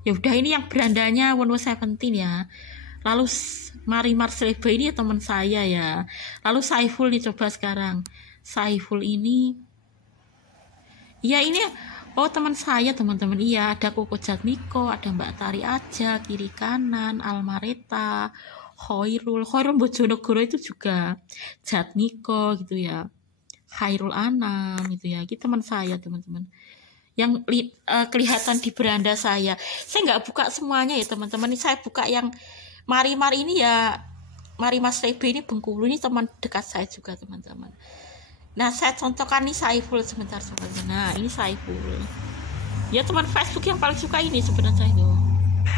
Ya udah ini yang berandanya 117 ya. Lalu Mari Marsleba ini teman saya ya. Lalu Saiful nih coba sekarang. Saiful ini, ya ini. Oh teman saya teman-teman, iya ada Koko Jatmiko, ada Mbak Tari Aja, Kiri Kanan, Almareta, Khairul Bojonegoro itu juga Jatmiko gitu ya, Khairul Anam gitu ya, gitu teman saya teman-teman. Yang kelihatan di beranda saya nggak buka semuanya ya teman-teman, saya buka yang Mari ini ya, Mari Mas Rebe ini Bengkulu, ini teman dekat saya juga teman-teman. Nah saya contohkan nih Saiful sebentar. Nah ini Saiful ya teman Facebook yang paling suka ini sebenarnya itu.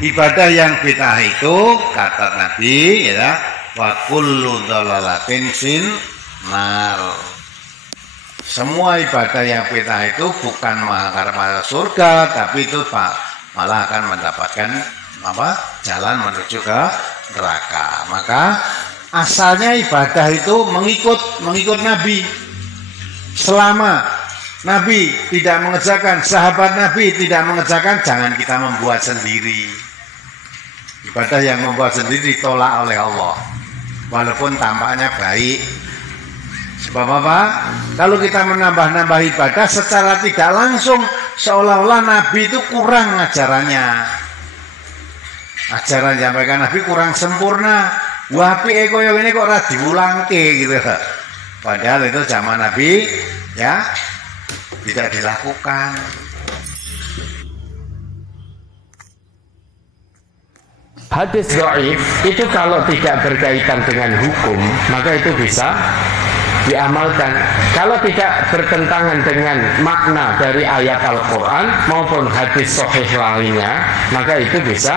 Ibadah yang bid'ah itu kata Nabi ya, wa kullu dhalalatin fin nar. Semua ibadah yang bid'ah itu bukan mengantar surga, tapi itu malah akan mendapatkan jalan menuju ke neraka. Maka asalnya ibadah itu mengikut Nabi. Selama Nabi tidak mengerjakan, sahabat Nabi tidak mengerjakan, jangan kita membuat sendiri. Ibadah yang membuat sendiri ditolak oleh Allah, walaupun tampaknya baik. Sebab apa? Kalau kita menambah-nambah ibadah secara tidak langsung, seolah-olah Nabi itu kurang ajarannya. Ajaran disampaikan Nabi kurang sempurna. Wah, piye koyo ngene kok ora diulangke gitu. Padahal itu zaman Nabi ya tidak dilakukan. Hadis dhaif itu kalau tidak berkaitan dengan hukum, maka itu bisa diamalkan. Kalau tidak bertentangan dengan makna dari ayat Al-Quran maupun hadis sahih lainnya, maka itu bisa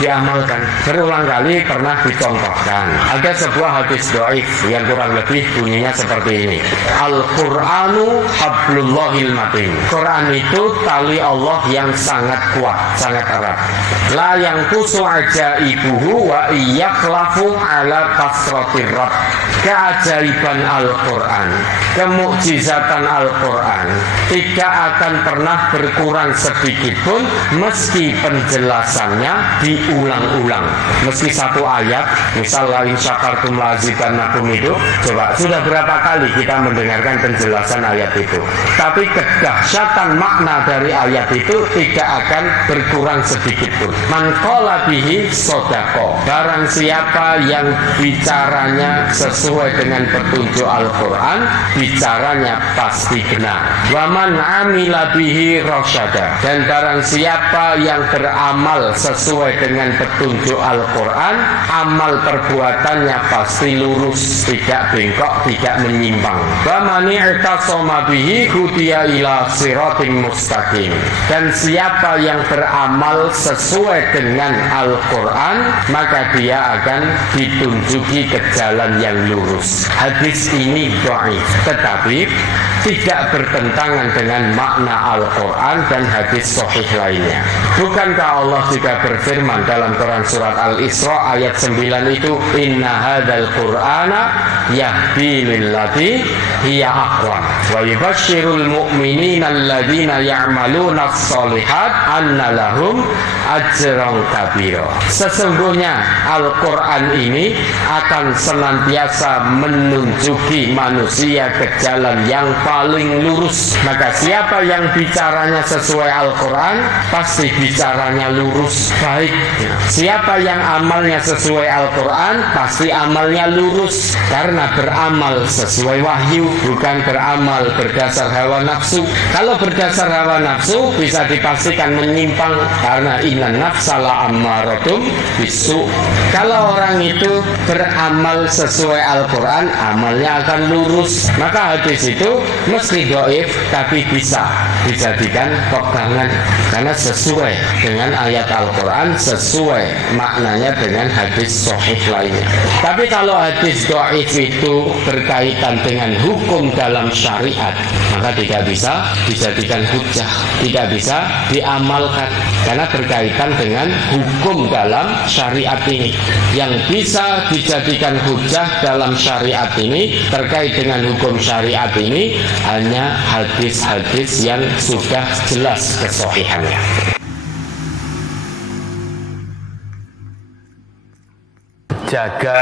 diamalkan. Berulang kali pernah dicontohkan. Ada sebuah hadis dhaif yang kurang lebih bunyinya seperti ini. Al-Qur'anu hablullahil matin. Quran itu tali Allah yang sangat kuat, sangat erat. La yanqusu ajaibuhu wa iyakhlafu ala kasratir rabb. Keajaiban Al-Quran, kemukjizatan Al-Quran tidak akan pernah berkurang sedikit pun meski penjelasannya diulang-ulang. Meski satu ayat, misal la in syakartum la azidannakum itu, coba sudah berapa kali kita mendengarkan penjelasan ayat itu. Tapi kedahsyatan makna dari ayat itu tidak akan berkurang sedikit pun. Man qala bihi sodaqo. Barang siapa yang bicaranya sesuai dengan petunjuk Al-Quran, bicaranya pasti benar. Waman amila bihi rasyada. Dan barang siapa yang beramal sesuai dengan petunjuk Al-Quran, amal perbuatannya pasti lurus, tidak bengkok, tidak menyimpang. Wamani i'tasama bihi hudiya ila siratin mustaqim. Dan siapa yang beramal sesuai dengan Al-Quran, maka dia akan ditunjuki ke jalan yang lurus. Hadis ini dhaif, tetapi tidak bertentangan dengan makna Al-Quran dan hadis sahih lainnya. Bukankah Allah juga berfirman dalam Quran surat Al-Isra ayat 9 itu, inna hadzal qur'ana yahdi lillati hiya aqwam wa yubashshirul mu'minina alladzina ya'maluna as-shalihat anna lahum ajran kabira. Sesungguhnya Al-Quran ini akan senantiasa menunjuki manusia ke jalan yang paling lurus. Maka siapa yang bicaranya sesuai Al-Quran, pasti bicaranya lurus, baik. Siapa yang amalnya sesuai Al-Quran, pasti amalnya lurus. Karena karena beramal sesuai wahyu, bukan beramal berdasar hawa nafsu. Kalau berdasar hawa nafsu bisa dipastikan menyimpang, karena inna nafsala ammarotum bisu. Kalau orang itu beramal sesuai Al-Quran, amalnya akan lurus. Maka hadis itu meski dhaif tapi bisa dijadikan pegangan, karena sesuai dengan ayat Al-Quran, sesuai maknanya dengan hadis sahih lainnya. Tapi kalau hadis dhaif itu berkaitan dengan hukum dalam syariat, maka tidak bisa dijadikan hujah, tidak bisa diamalkan, karena berkaitan dengan hukum dalam syariat ini. Yang bisa dijadikan hujah dalam syariat ini, terkait dengan hukum syariat ini, hanya hadis-hadis yang sudah jelas kesahihannya. Jaga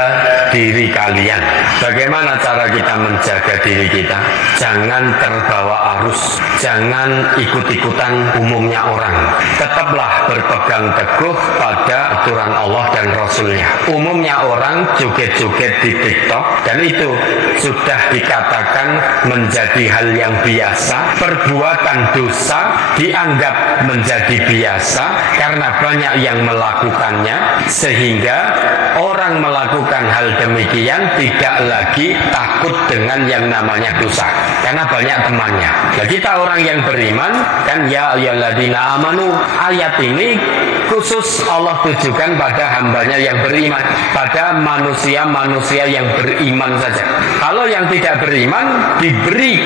diri kalian. Bagaimana cara kita menjaga diri kita? Jangan terbawa arus, jangan ikut-ikutan umumnya orang. Tetaplah berpegang teguh pada aturan Allah dan Rasulnya. Umumnya orang joget-joget di TikTok, dan itu sudah dikatakan menjadi hal yang biasa. Perbuatan dosa dianggap menjadi biasa karena banyak yang melakukannya, sehingga orang melakukan hal demikian tidak lagi takut dengan yang namanya dosa, karena banyak temannya. Nah, kita orang yang beriman kan, ya ayyuhalladzina amanu, ayat ini khusus Allah tujukan pada hambanya yang beriman, pada manusia-manusia yang beriman saja. Kalau yang tidak beriman diberi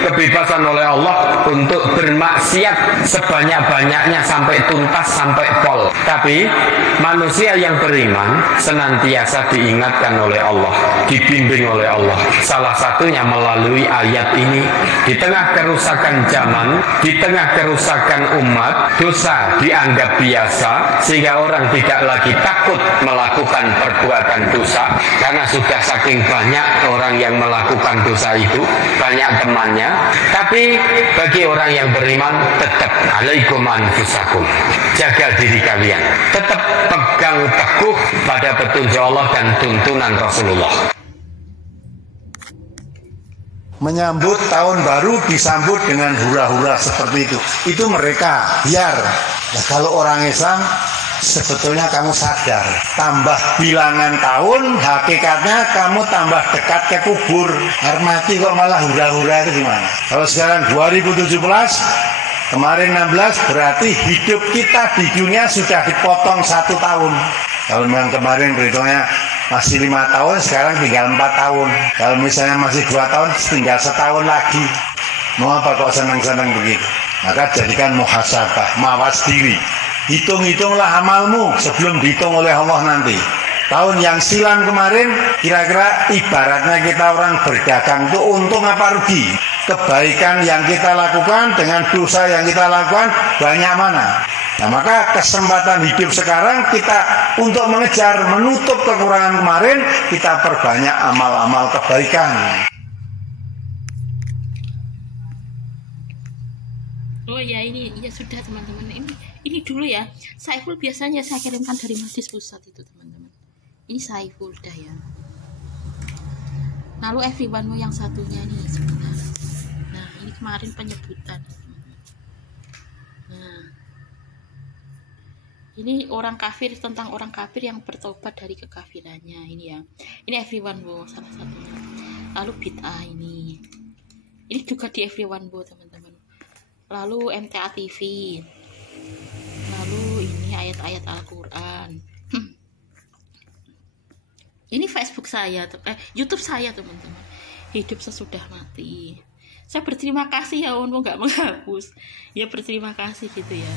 kebebasan oleh Allah untuk bermaksiat sebanyak-banyaknya sampai tuntas, sampai pol. Tapi manusia yang beriman senantiasa diingatkan oleh Allah, dibimbing oleh Allah. Salah satunya melalui ayat ini. Di tengah kerusakan zaman, di tengah kerusakan umat, dosa dianggap biasa, sehingga orang tidak lagi takut melakukan perbuatan dosa, karena sudah saking banyak orang yang melakukan dosa itu, banyak temannya. Tapi bagi orang yang beriman, tetap alaikum anfusakum, jaga diri kalian, tetap pegang teguh pada petunjuk Allah dan tuntunan Rasulullah. Menyambut tahun baru disambut dengan hura-hura seperti itu mereka biar. Nah, kalau orang Islam sebetulnya kamu sadar, tambah bilangan tahun, hakikatnya kamu tambah dekat ke kubur. Mati kok malah hura-hura, itu gimana? Kalau sekarang 2017, kemarin 16, berarti hidup kita di dunia sudah dipotong 1 tahun. Kalau memang kemarin berhitungnya masih 5 tahun, sekarang tinggal 4 tahun. Kalau misalnya masih 2 tahun, tinggal 1 tahun lagi. Mau apa kok senang-senang begitu? Maka jadikan muhasabah, mawas diri. Hitung-hitunglah amalmu sebelum dihitung oleh Allah nanti. Tahun yang silam kemarin, kira-kira ibaratnya kita orang berdagang itu untung apa rugi? Kebaikan yang kita lakukan dengan dosa yang kita lakukan banyak mana? Nah, maka kesempatan hidup sekarang kita untuk mengejar, menutup kekurangan kemarin, kita perbanyak amal-amal kebaikan. Oh ya, ini ya sudah teman-teman, ini dulu ya. Saiful biasanya saya kirimkan dari Masjid Pusat itu teman-teman. Ini Saiful dah ya. Lalu everyone yang satunya nih sebentar. Nah, ini kemarin penyebutan. Nah, ini orang kafir, tentang orang kafir yang bertobat dari kekafirannya ini ya. Ini everyone salah satunya. Lalu bid'ah ini juga di everyone teman-teman. Lalu MTA TV. Lalu ini ayat-ayat Al-Quran. Ini Facebook saya, YouTube saya teman-teman. Hidup sesudah mati. Saya berterima kasih ya untuk nggak menghapus. Ya berterima kasih gitu ya.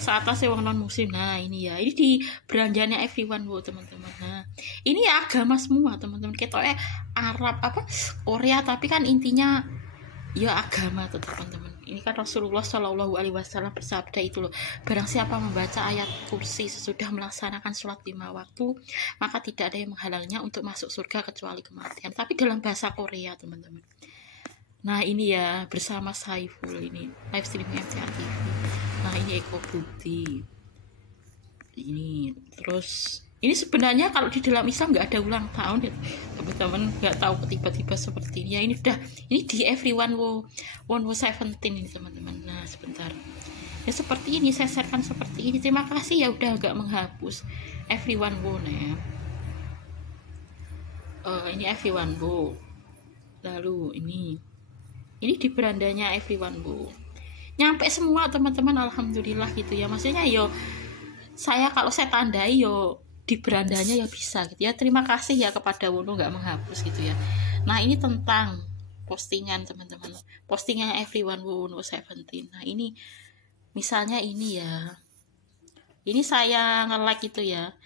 Saat saya wong non muslim. Nah ini ya, ini di belanjanya everyone teman-teman. Nah ini ya agama semua teman-teman. Kita Arab Korea, tapi kan intinya ya agama tuh teman-teman. Ini kan Rasulullah Shallallahu Alaihi Wasallam bersabda itu loh, barang siapa membaca ayat kursi sesudah melaksanakan sholat 5 waktu, maka tidak ada yang menghalangnya untuk masuk surga kecuali kematian. Tapi dalam bahasa Korea teman-teman. Nah ini ya bersama Saiful ini live streaming MTA TV. Nah ini Eko Budi. Ini terus Ini sebenarnya kalau di dalam Islam nggak ada ulang tahun ya teman-teman, nggak tahu tiba-tiba seperti ini ya. Ini di everyone wo 17 ini teman-teman. Nah sebentar ya, seperti ini saya sharekan seperti ini. Terima kasih ya udah nggak menghapus everyone wo ya. Ini everyone wo, lalu ini di berandanya everyone wo nyampe semua teman-teman, alhamdulillah gitu ya. Maksudnya yo saya kalau saya tandai yo di berandanya ya bisa gitu ya. Terima kasih ya kepada Wono nggak menghapus gitu ya. Nah ini tentang postingan teman-teman, postingan everyone Wono 17. Nah ini misalnya ini ya, ini saya nge-like gitu ya,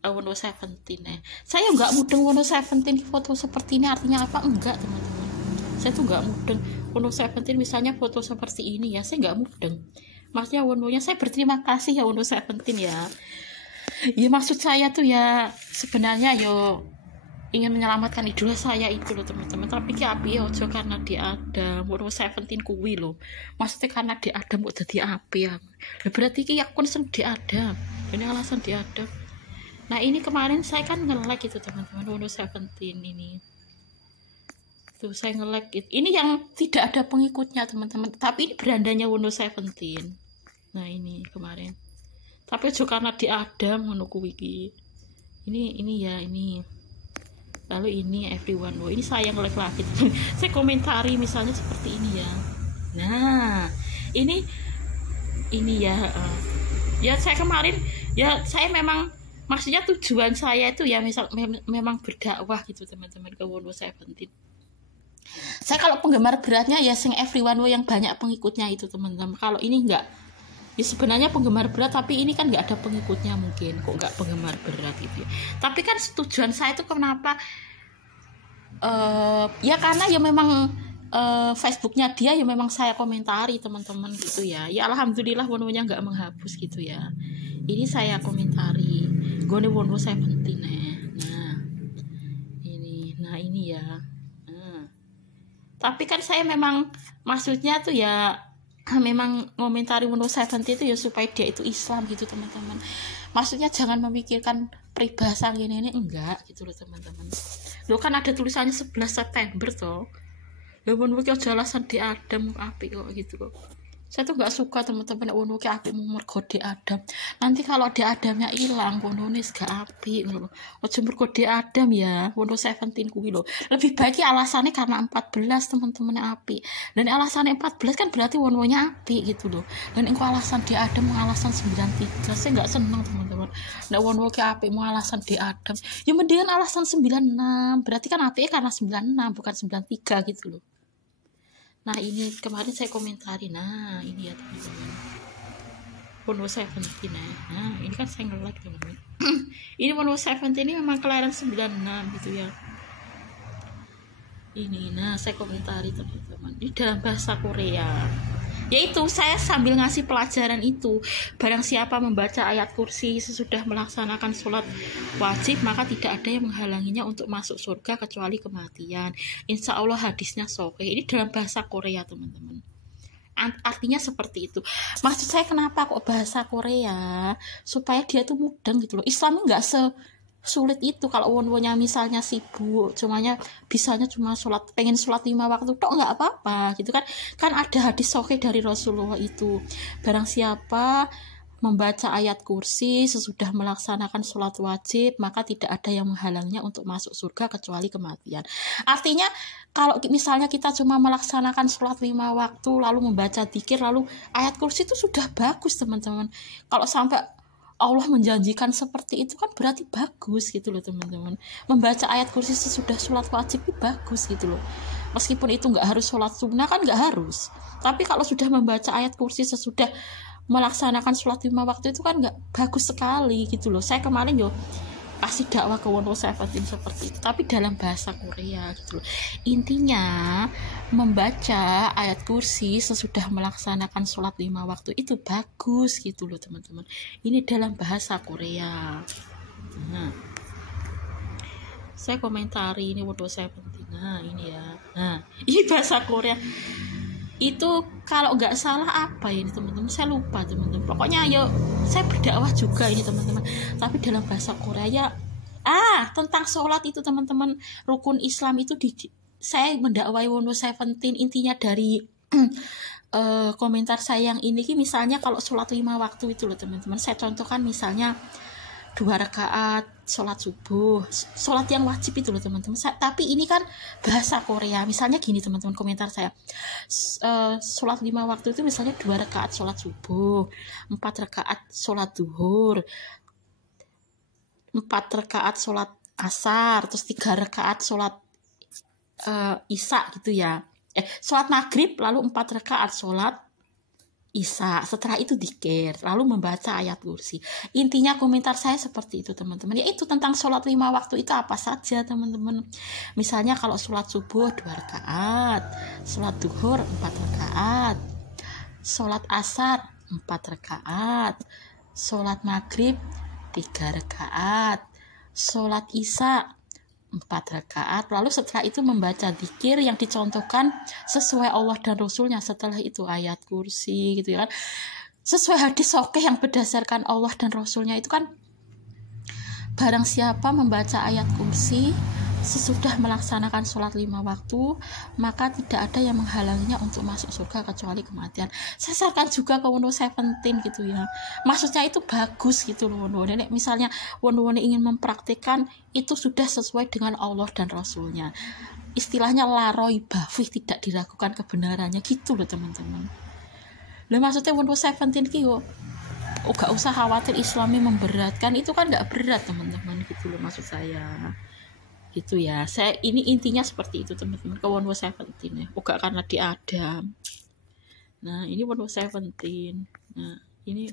Wono 17 ya. Saya nggak mudeng Wono 17 di foto seperti ini artinya apa, enggak teman-teman. Saya tuh nggak mudeng Wono 17 misalnya foto seperti ini ya, saya nggak mudeng. Maksudnya Wononya saya berterima kasih ya Wono 17 ya. Ya maksud saya tuh ya sebenarnya yo ingin menyelamatkan idola saya itu loh teman-teman. Tapi ki api ojo karena dia ada Wono 17 kuwi loh. Maksudnya karena dia ada mau jadi api ya. Berarti ki aku seneng dia ada. Ini alasan dia ada. Nah ini kemarin saya kan nge-like itu teman-teman Wono 17 ini. Tuh saya nge-like itu. Ini yang tidak ada pengikutnya teman-teman. Tapi ini berandanya Wono 17. Nah ini kemarin. Tapi juga karena dia ada menunggu wiki ini ya ini, lalu ini everyone ini saya nge-like lagi saya komentari misalnya seperti ini ya. Nah ini ya ya saya kemarin ya saya memang maksudnya tujuan saya itu ya memang berdakwah gitu teman-teman ke Wono 17. Saya kalau penggemar beratnya ya sing everyone yang banyak pengikutnya itu teman-teman. Kalau ini enggak ya sebenarnya penggemar berat tapi ini kan nggak ada pengikutnya, mungkin kok nggak penggemar berat gitu ya. Tapi kan tujuan saya itu kenapa ya karena ya memang Facebooknya dia ya memang saya komentari teman-teman gitu ya. Ya alhamdulillah Wononya nggak menghapus gitu ya. Ini saya komentari Gone Wono 17 nah ini ya. Tapi kan saya memang maksudnya tuh ya memang ngomentari Wono 17 itu ya supaya dia itu Islam gitu teman-teman. Maksudnya jangan memikirkan peribahasa ini enggak gitu loh teman-teman. Lo kan ada tulisannya 11 September toh. Lo Wono ki aja alasan di Adam apik kok gitu loh. Saya tuh nggak suka teman-teman Wono ki apik mergo di Adam. Nanti kalau di Adamnya hilang Wono nis gak apik loh. Ojo mergo di Adam ya Wono 17 kuwi loh. Lebih baik alasannya karena 14 teman-teman apik. Dan alasannya 14 kan berarti Wononya apik gitu loh. Dan engko alasan di Adam mau alasan 93 saya nggak seneng teman-teman. Nek Wono ki apik mau alasan di Adam. Ya mendingan alasan 96. Berarti kan apiknya karena 96 bukan 93 gitu loh. Nah ini kemarin saya komentari. Nah ini ya teman-teman Wono 17 nah ini kan saya nge-like teman-teman. Ini Wono 17 ini memang kelahiran 96 gitu ya. Ini nah saya komentari teman-teman ini dalam bahasa Korea. Yaitu saya sambil ngasih pelajaran itu, barang siapa membaca ayat kursi sesudah melaksanakan sholat wajib maka tidak ada yang menghalanginya untuk masuk surga kecuali kematian. Insya Allah hadisnya sahih. Ini dalam bahasa Korea teman-teman. Artinya seperti itu. Maksud saya kenapa kok bahasa Korea, supaya dia tuh mudeng gitu loh. Islam nggak sulit itu. Kalau Wono-nya misalnya sibuk, bisanya cuma pengen sholat 5 waktu tok nggak apa-apa gitu kan ada hadis sahih dari Rasulullah itu, barang siapa membaca ayat kursi sesudah melaksanakan sholat wajib maka tidak ada yang menghalangnya untuk masuk surga kecuali kematian. Artinya kalau misalnya kita cuma melaksanakan sholat 5 waktu lalu membaca dzikir lalu ayat kursi itu sudah bagus teman-teman. Kalau sampai Allah menjanjikan seperti itu kan berarti bagus gitu loh teman-teman. Membaca ayat kursi sesudah sholat wajib itu bagus gitu loh. Meskipun itu nggak harus sholat sunnah kan nggak harus. Tapi kalau sudah membaca ayat kursi sesudah melaksanakan sholat 5 waktu itu kan nggak bagus sekali gitu loh. Saya kemarin kasih dakwah ke Wono 17 seperti itu, tapi dalam bahasa Korea gitu loh. Intinya membaca ayat kursi sesudah melaksanakan sholat 5 waktu itu bagus gitu loh teman-teman. Ini dalam bahasa Korea. Nah, saya komentari ini Wono 17. Nah ini ya. Nah ini bahasa Korea. Itu kalau nggak salah apa ini teman-teman, saya lupa teman-teman. Pokoknya ayo saya berdakwah juga ini teman-teman, tapi dalam bahasa Korea. Tentang sholat itu teman-teman, rukun Islam itu saya mendakwai Wono 17 intinya dari komentar saya yang ini misalnya kalau sholat 5 waktu itu loh teman-teman, saya contohkan misalnya 2 rakaat sholat subuh, sholat yang wajib itu loh teman-teman. Tapi ini kan bahasa Korea, misalnya gini teman-teman, komentar saya, sholat 5 waktu itu misalnya 2 rakaat sholat subuh, 4 rakaat sholat duhur, 4 rakaat sholat asar, terus 3 rakaat sholat isya gitu ya, sholat maghrib, lalu 4 rakaat sholat isya, setelah itu dzikir, lalu membaca ayat kursi. Intinya komentar saya seperti itu teman-teman, yaitu tentang sholat 5 waktu itu apa saja teman-teman. Misalnya kalau sholat subuh 2 rakaat, sholat duhur 4 rakaat, sholat asar 4 rakaat, sholat maghrib 3 rakaat, sholat isya 4 rakaat, lalu setelah itu membaca dzikir yang dicontohkan sesuai Allah dan Rasulnya, setelah itu ayat kursi gitu ya kan, sesuai hadis sahih yang berdasarkan Allah dan Rasulnya itu kan, barang siapa membaca ayat kursi sesudah melaksanakan sholat 5 waktu, maka tidak ada yang menghalanginya untuk masuk surga kecuali kematian. Saya sarankan juga ke Wono 17 gitu ya, maksudnya itu bagus gitu loh Wono. Misalnya Wono ingin mempraktikkan itu sudah sesuai dengan Allah dan Rasulnya, istilahnya la raiba fih, tidak diragukan kebenarannya gitu loh teman-teman. Lah maksudnya Wono 17 ki gak usah khawatir Islami memberatkan, itu kan gak berat teman-teman gitu loh maksud saya gitu ya. Saya ini intinya seperti itu teman-teman, ke Wono 17 ya, bukan karena di Adam. Nah ini Wono 17, nah ini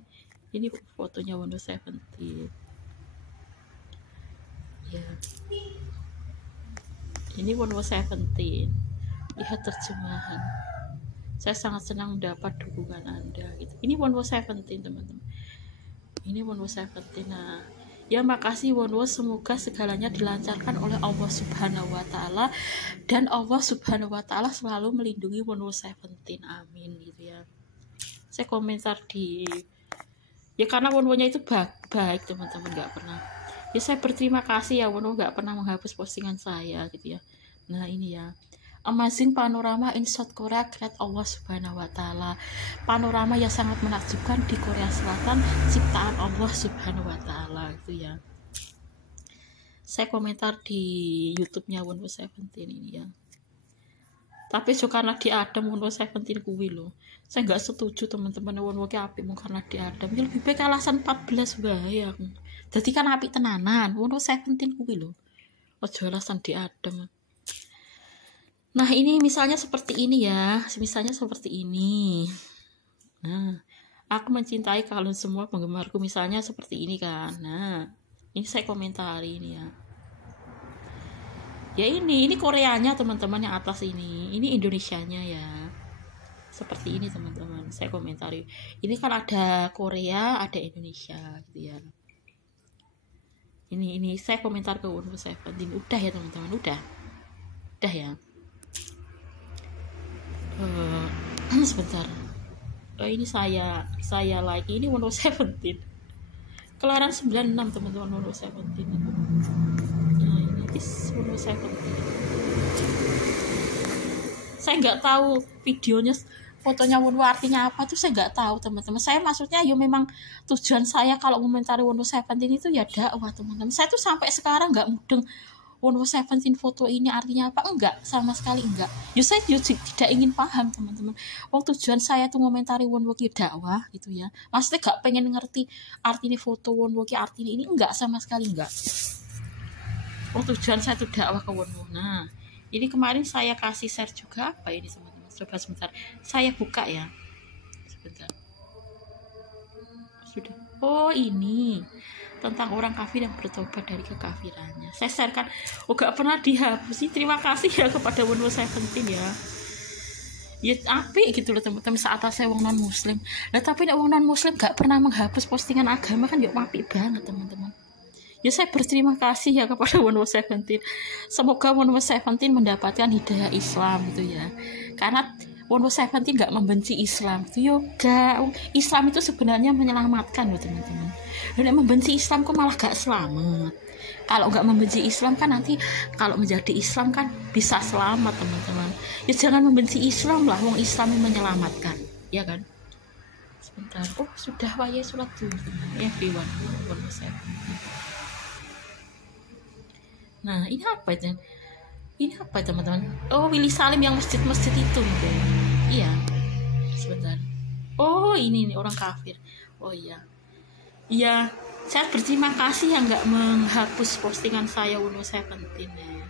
fotonya Wono 17 ya, ini Wono 17, lihat terjemahan. Saya sangat senang mendapat dukungan Anda gitu. Ini Wono 17 teman-teman, ini Wono 17. Nah ya makasih Wono, semoga segalanya dilancarkan oleh Allah Subhanahu wa Ta'ala, dan Allah Subhanahu wa Ta'ala selalu melindungi Wono 17, amin gitu ya. Saya komentar di ya karena Wono-nya itu baik teman-teman, gak pernah ya, saya berterima kasih ya Wono gak pernah menghapus postingan saya gitu ya. Nah ini ya, amazing panorama in South Korea, great Allah Subhanahu wa Ta'ala, panorama yang sangat menakjubkan di Korea Selatan, ciptaan Allah Subhanahu wa Ta'ala gitu ya. Saya komentar di YouTube-nya Wono 17 ini ya. Tapi juga karena di Adam Wono 17 kuwi loh, saya nggak setuju teman-teman. Wono ki apik mung karena di Adam, ya lebih baik alasan 14 wae aku. Dadi kan apik tenanan Wono 17 kuwi loh, ojo alasan di Adam. Nah ini misalnya seperti ini ya, misalnya seperti ini. Nah aku mencintai kalian semua penggemarku, misalnya seperti ini kan. Nah ini saya komentari ini ya. Ya ini Koreanya teman-teman yang atas ini Indonesianya ya. Seperti ini teman-teman, saya komentari. Ini kan ada Korea, ada Indonesia gitu ya. Ini saya komentar ke Wono 17. Udah ya teman-teman, udah ya. Sebentar. Ini saya like ini Wono 17. Kelahiran 96 teman-teman, Wono 17. Nah, ini Wono 17. Saya nggak tahu videonya, fotonya Wono artinya apa tuh saya nggak tahu teman-teman. Saya maksudnya ya memang tujuan saya kalau komentari Wono 17 itu ya dakwah teman-teman. Saya tuh sampai sekarang nggak mudeng Wono 17 foto ini artinya apa, enggak, sama sekali enggak. Saya tidak ingin paham teman-teman. Tujuan saya tuh ngomentari Wono ki dakwah gitu ya. Maksudnya gak pengen ngerti artinya foto Wono ki artinya ini, enggak, sama sekali enggak. Tujuan saya tuh dakwah ke Wono. Nah ini kemarin saya kasih share juga apa ini teman-teman. Coba sebentar, saya buka ya. Sebentar. Sudah. Oh ini tentang orang kafir yang bertobat dari kekafirannya. Saya sharekan, gak pernah dihapus sih. Terima kasih ya kepada Wono 17 ya. Ya apik gitu loh teman-teman, saat saya wong non muslim. Nah tapi nek wong non muslim gak pernah menghapus postingan agama kan ya apik banget teman-teman. Ya saya berterima kasih ya kepada Wono 17. Semoga Wono 17 mendapatkan hidayah Islam gitu ya. Karena Seventeen nggak membenci Islam itu yoga. Islam itu sebenarnya menyelamatkan loh teman-teman. Dan membenci Islam kok malah gak selamat. Kalau nggak membenci Islam kan nanti kalau menjadi Islam kan bisa selamat teman-teman. Ya jangan membenci Islam lah, wong Islam yang menyelamatkan, ya kan? Sebentar, oh sudah waya sholat dulu everyone. Nah ini apa itu? Ini apa teman-teman? Oh Willy Salim yang masjid-masjid itu gitu. Iya. Sebentar. Oh ini nih orang kafir. Oh iya. Iya. Saya berterima kasih yang nggak menghapus postingan saya Seventeen ya.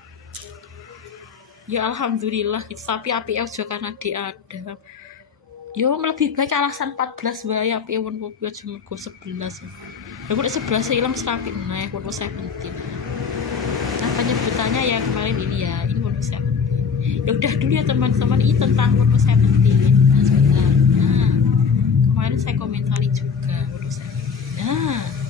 Ya alhamdulillah gitu. Tapi api aja karena dia ada. Yo lebih baik alasan 14 wae api Wono cuma 11. Ya udah 11 hilang serapi nah Seventeen. Nah penyebutannya ya kemarin ini ya, ini Seventeen. Ya udah dulu ya teman-teman, ini tentang Seventeen. Nah, sebentar. Nah, kemarin saya komentari juga Seventeen.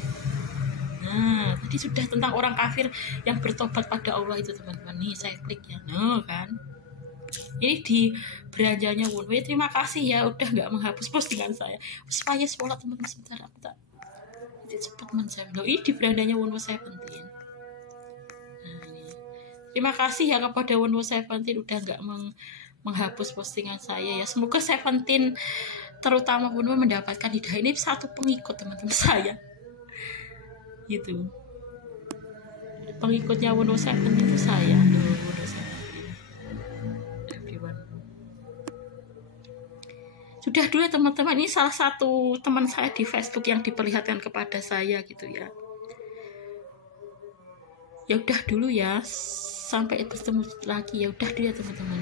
Nah, tadi sudah tentang orang kafir yang bertobat pada Allah itu teman-teman. Nih saya klik ya, no kan. Ini di beranjanya Wono. Ya terima kasih ya udah nggak menghapus postingan saya. Supaya sekolah teman-teman sebentar aku tak. Ini cepat saya. Loh, ini di beranjanya Wono Seventeen. Nah ini. Terima kasih ya kepada Wono Seventeen udah nggak menghapus postingan saya ya. Semoga Seventeen terutama Wono mendapatkan hidayah. Ini satu pengikut teman-teman saya. Gitu pengikutnya Wono Seventeen itu saya Wono Seventeen everyone. Sudah dulu ya teman-teman, ini salah satu teman saya di Facebook yang diperlihatkan kepada saya gitu ya. Ya udah dulu ya, sampai bertemu lagi ya udah dulu ya teman-teman,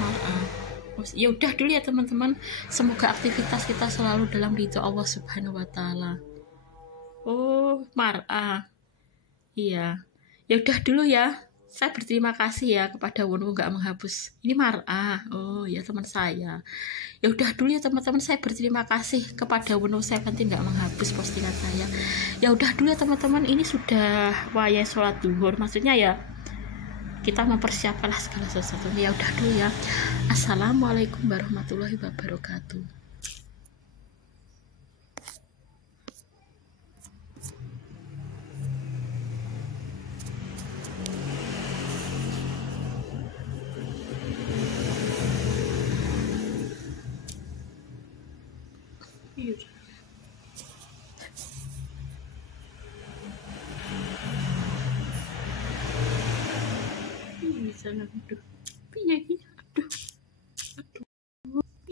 maaf ya udah dulu ya teman-teman. Semoga aktivitas kita selalu dalam ridho Allah Subhanahu wa Ta'ala. Oh, marah. Iya. Ya udah dulu ya. Saya berterima kasih ya kepada Wono nggak menghapus. Ini marah. Oh, ya teman saya. Ya udah dulu ya teman-teman, saya berterima kasih kepada Wono Seventeen nggak menghapus postingan saya. Ya udah dulu ya teman-teman, ini sudah waya sholat duhur. Maksudnya ya kita mempersiapkanlah segala sesuatu. Ya udah dulu ya. Assalamualaikum warahmatullahi wabarakatuh.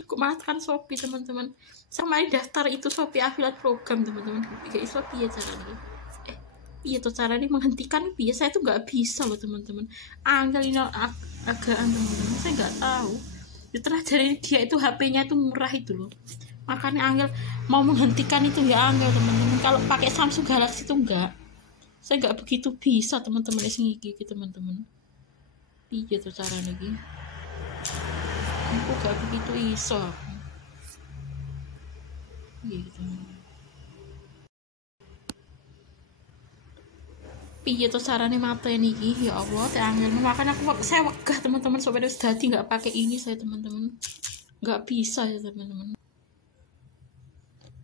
Aku makan Shopee teman-teman. Sama daftar itu Shopee affiliate program teman-teman. Kayak Islam piye caranya? Iya tuh caranya menghentikan piye? Saya tuh nggak bisa loh teman-teman. Angel ini agaan teman-teman. Saya nggak tahu. Dari dia itu HP-nya itu murah itu loh. Makanya Angel mau menghentikan itu ya Angel teman-teman. Kalau pakai Samsung Galaxy itu enggak. Saya nggak begitu bisa teman-teman gitu teman-teman. Iya tuh caranya gitu. Aku gak begitu iso. Iya gitu. Piye tuh caranya mata ini ya Allah teh angel. Makanya saya wegah teman-teman sampai wis dadi nggak pakai ini saya teman-teman. Nggak bisa ya teman-teman.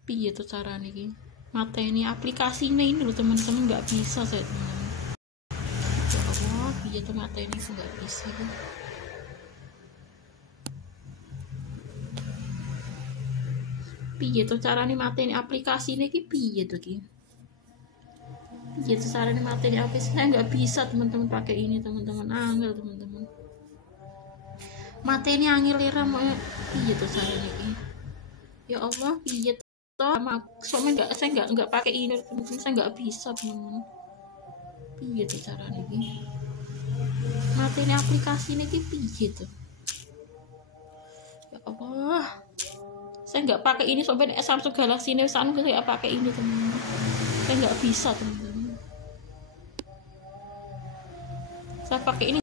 Piye tuh caranya iki? Mata ini aplikasinya ini loh teman-teman nggak bisa saya teman-teman. Ya Allah, piye tuh mata ini nggak bisa kan? Piye tuh caranya mata ini aplikasinya iki piye tuh ki? Piye tuh caranya mata ini aplikasi? Saya nggak bisa teman-teman pakai ini teman-teman, angel teman-teman. Mata ini angel liram piye tuh caranya ki? Ya Allah, piye tuh? Soalnya saya nggak pakai ini teman-teman, saya nggak bisa teman-teman. Piye tuh caranya ki? Mata ini aplikasinya ki piye tuh? Ya Allah. Saya nggak pakai ini sampai Samsung Galaxy ini saya nggak pakai ini teman-teman. Saya nggak bisa teman-teman. Saya pakai ini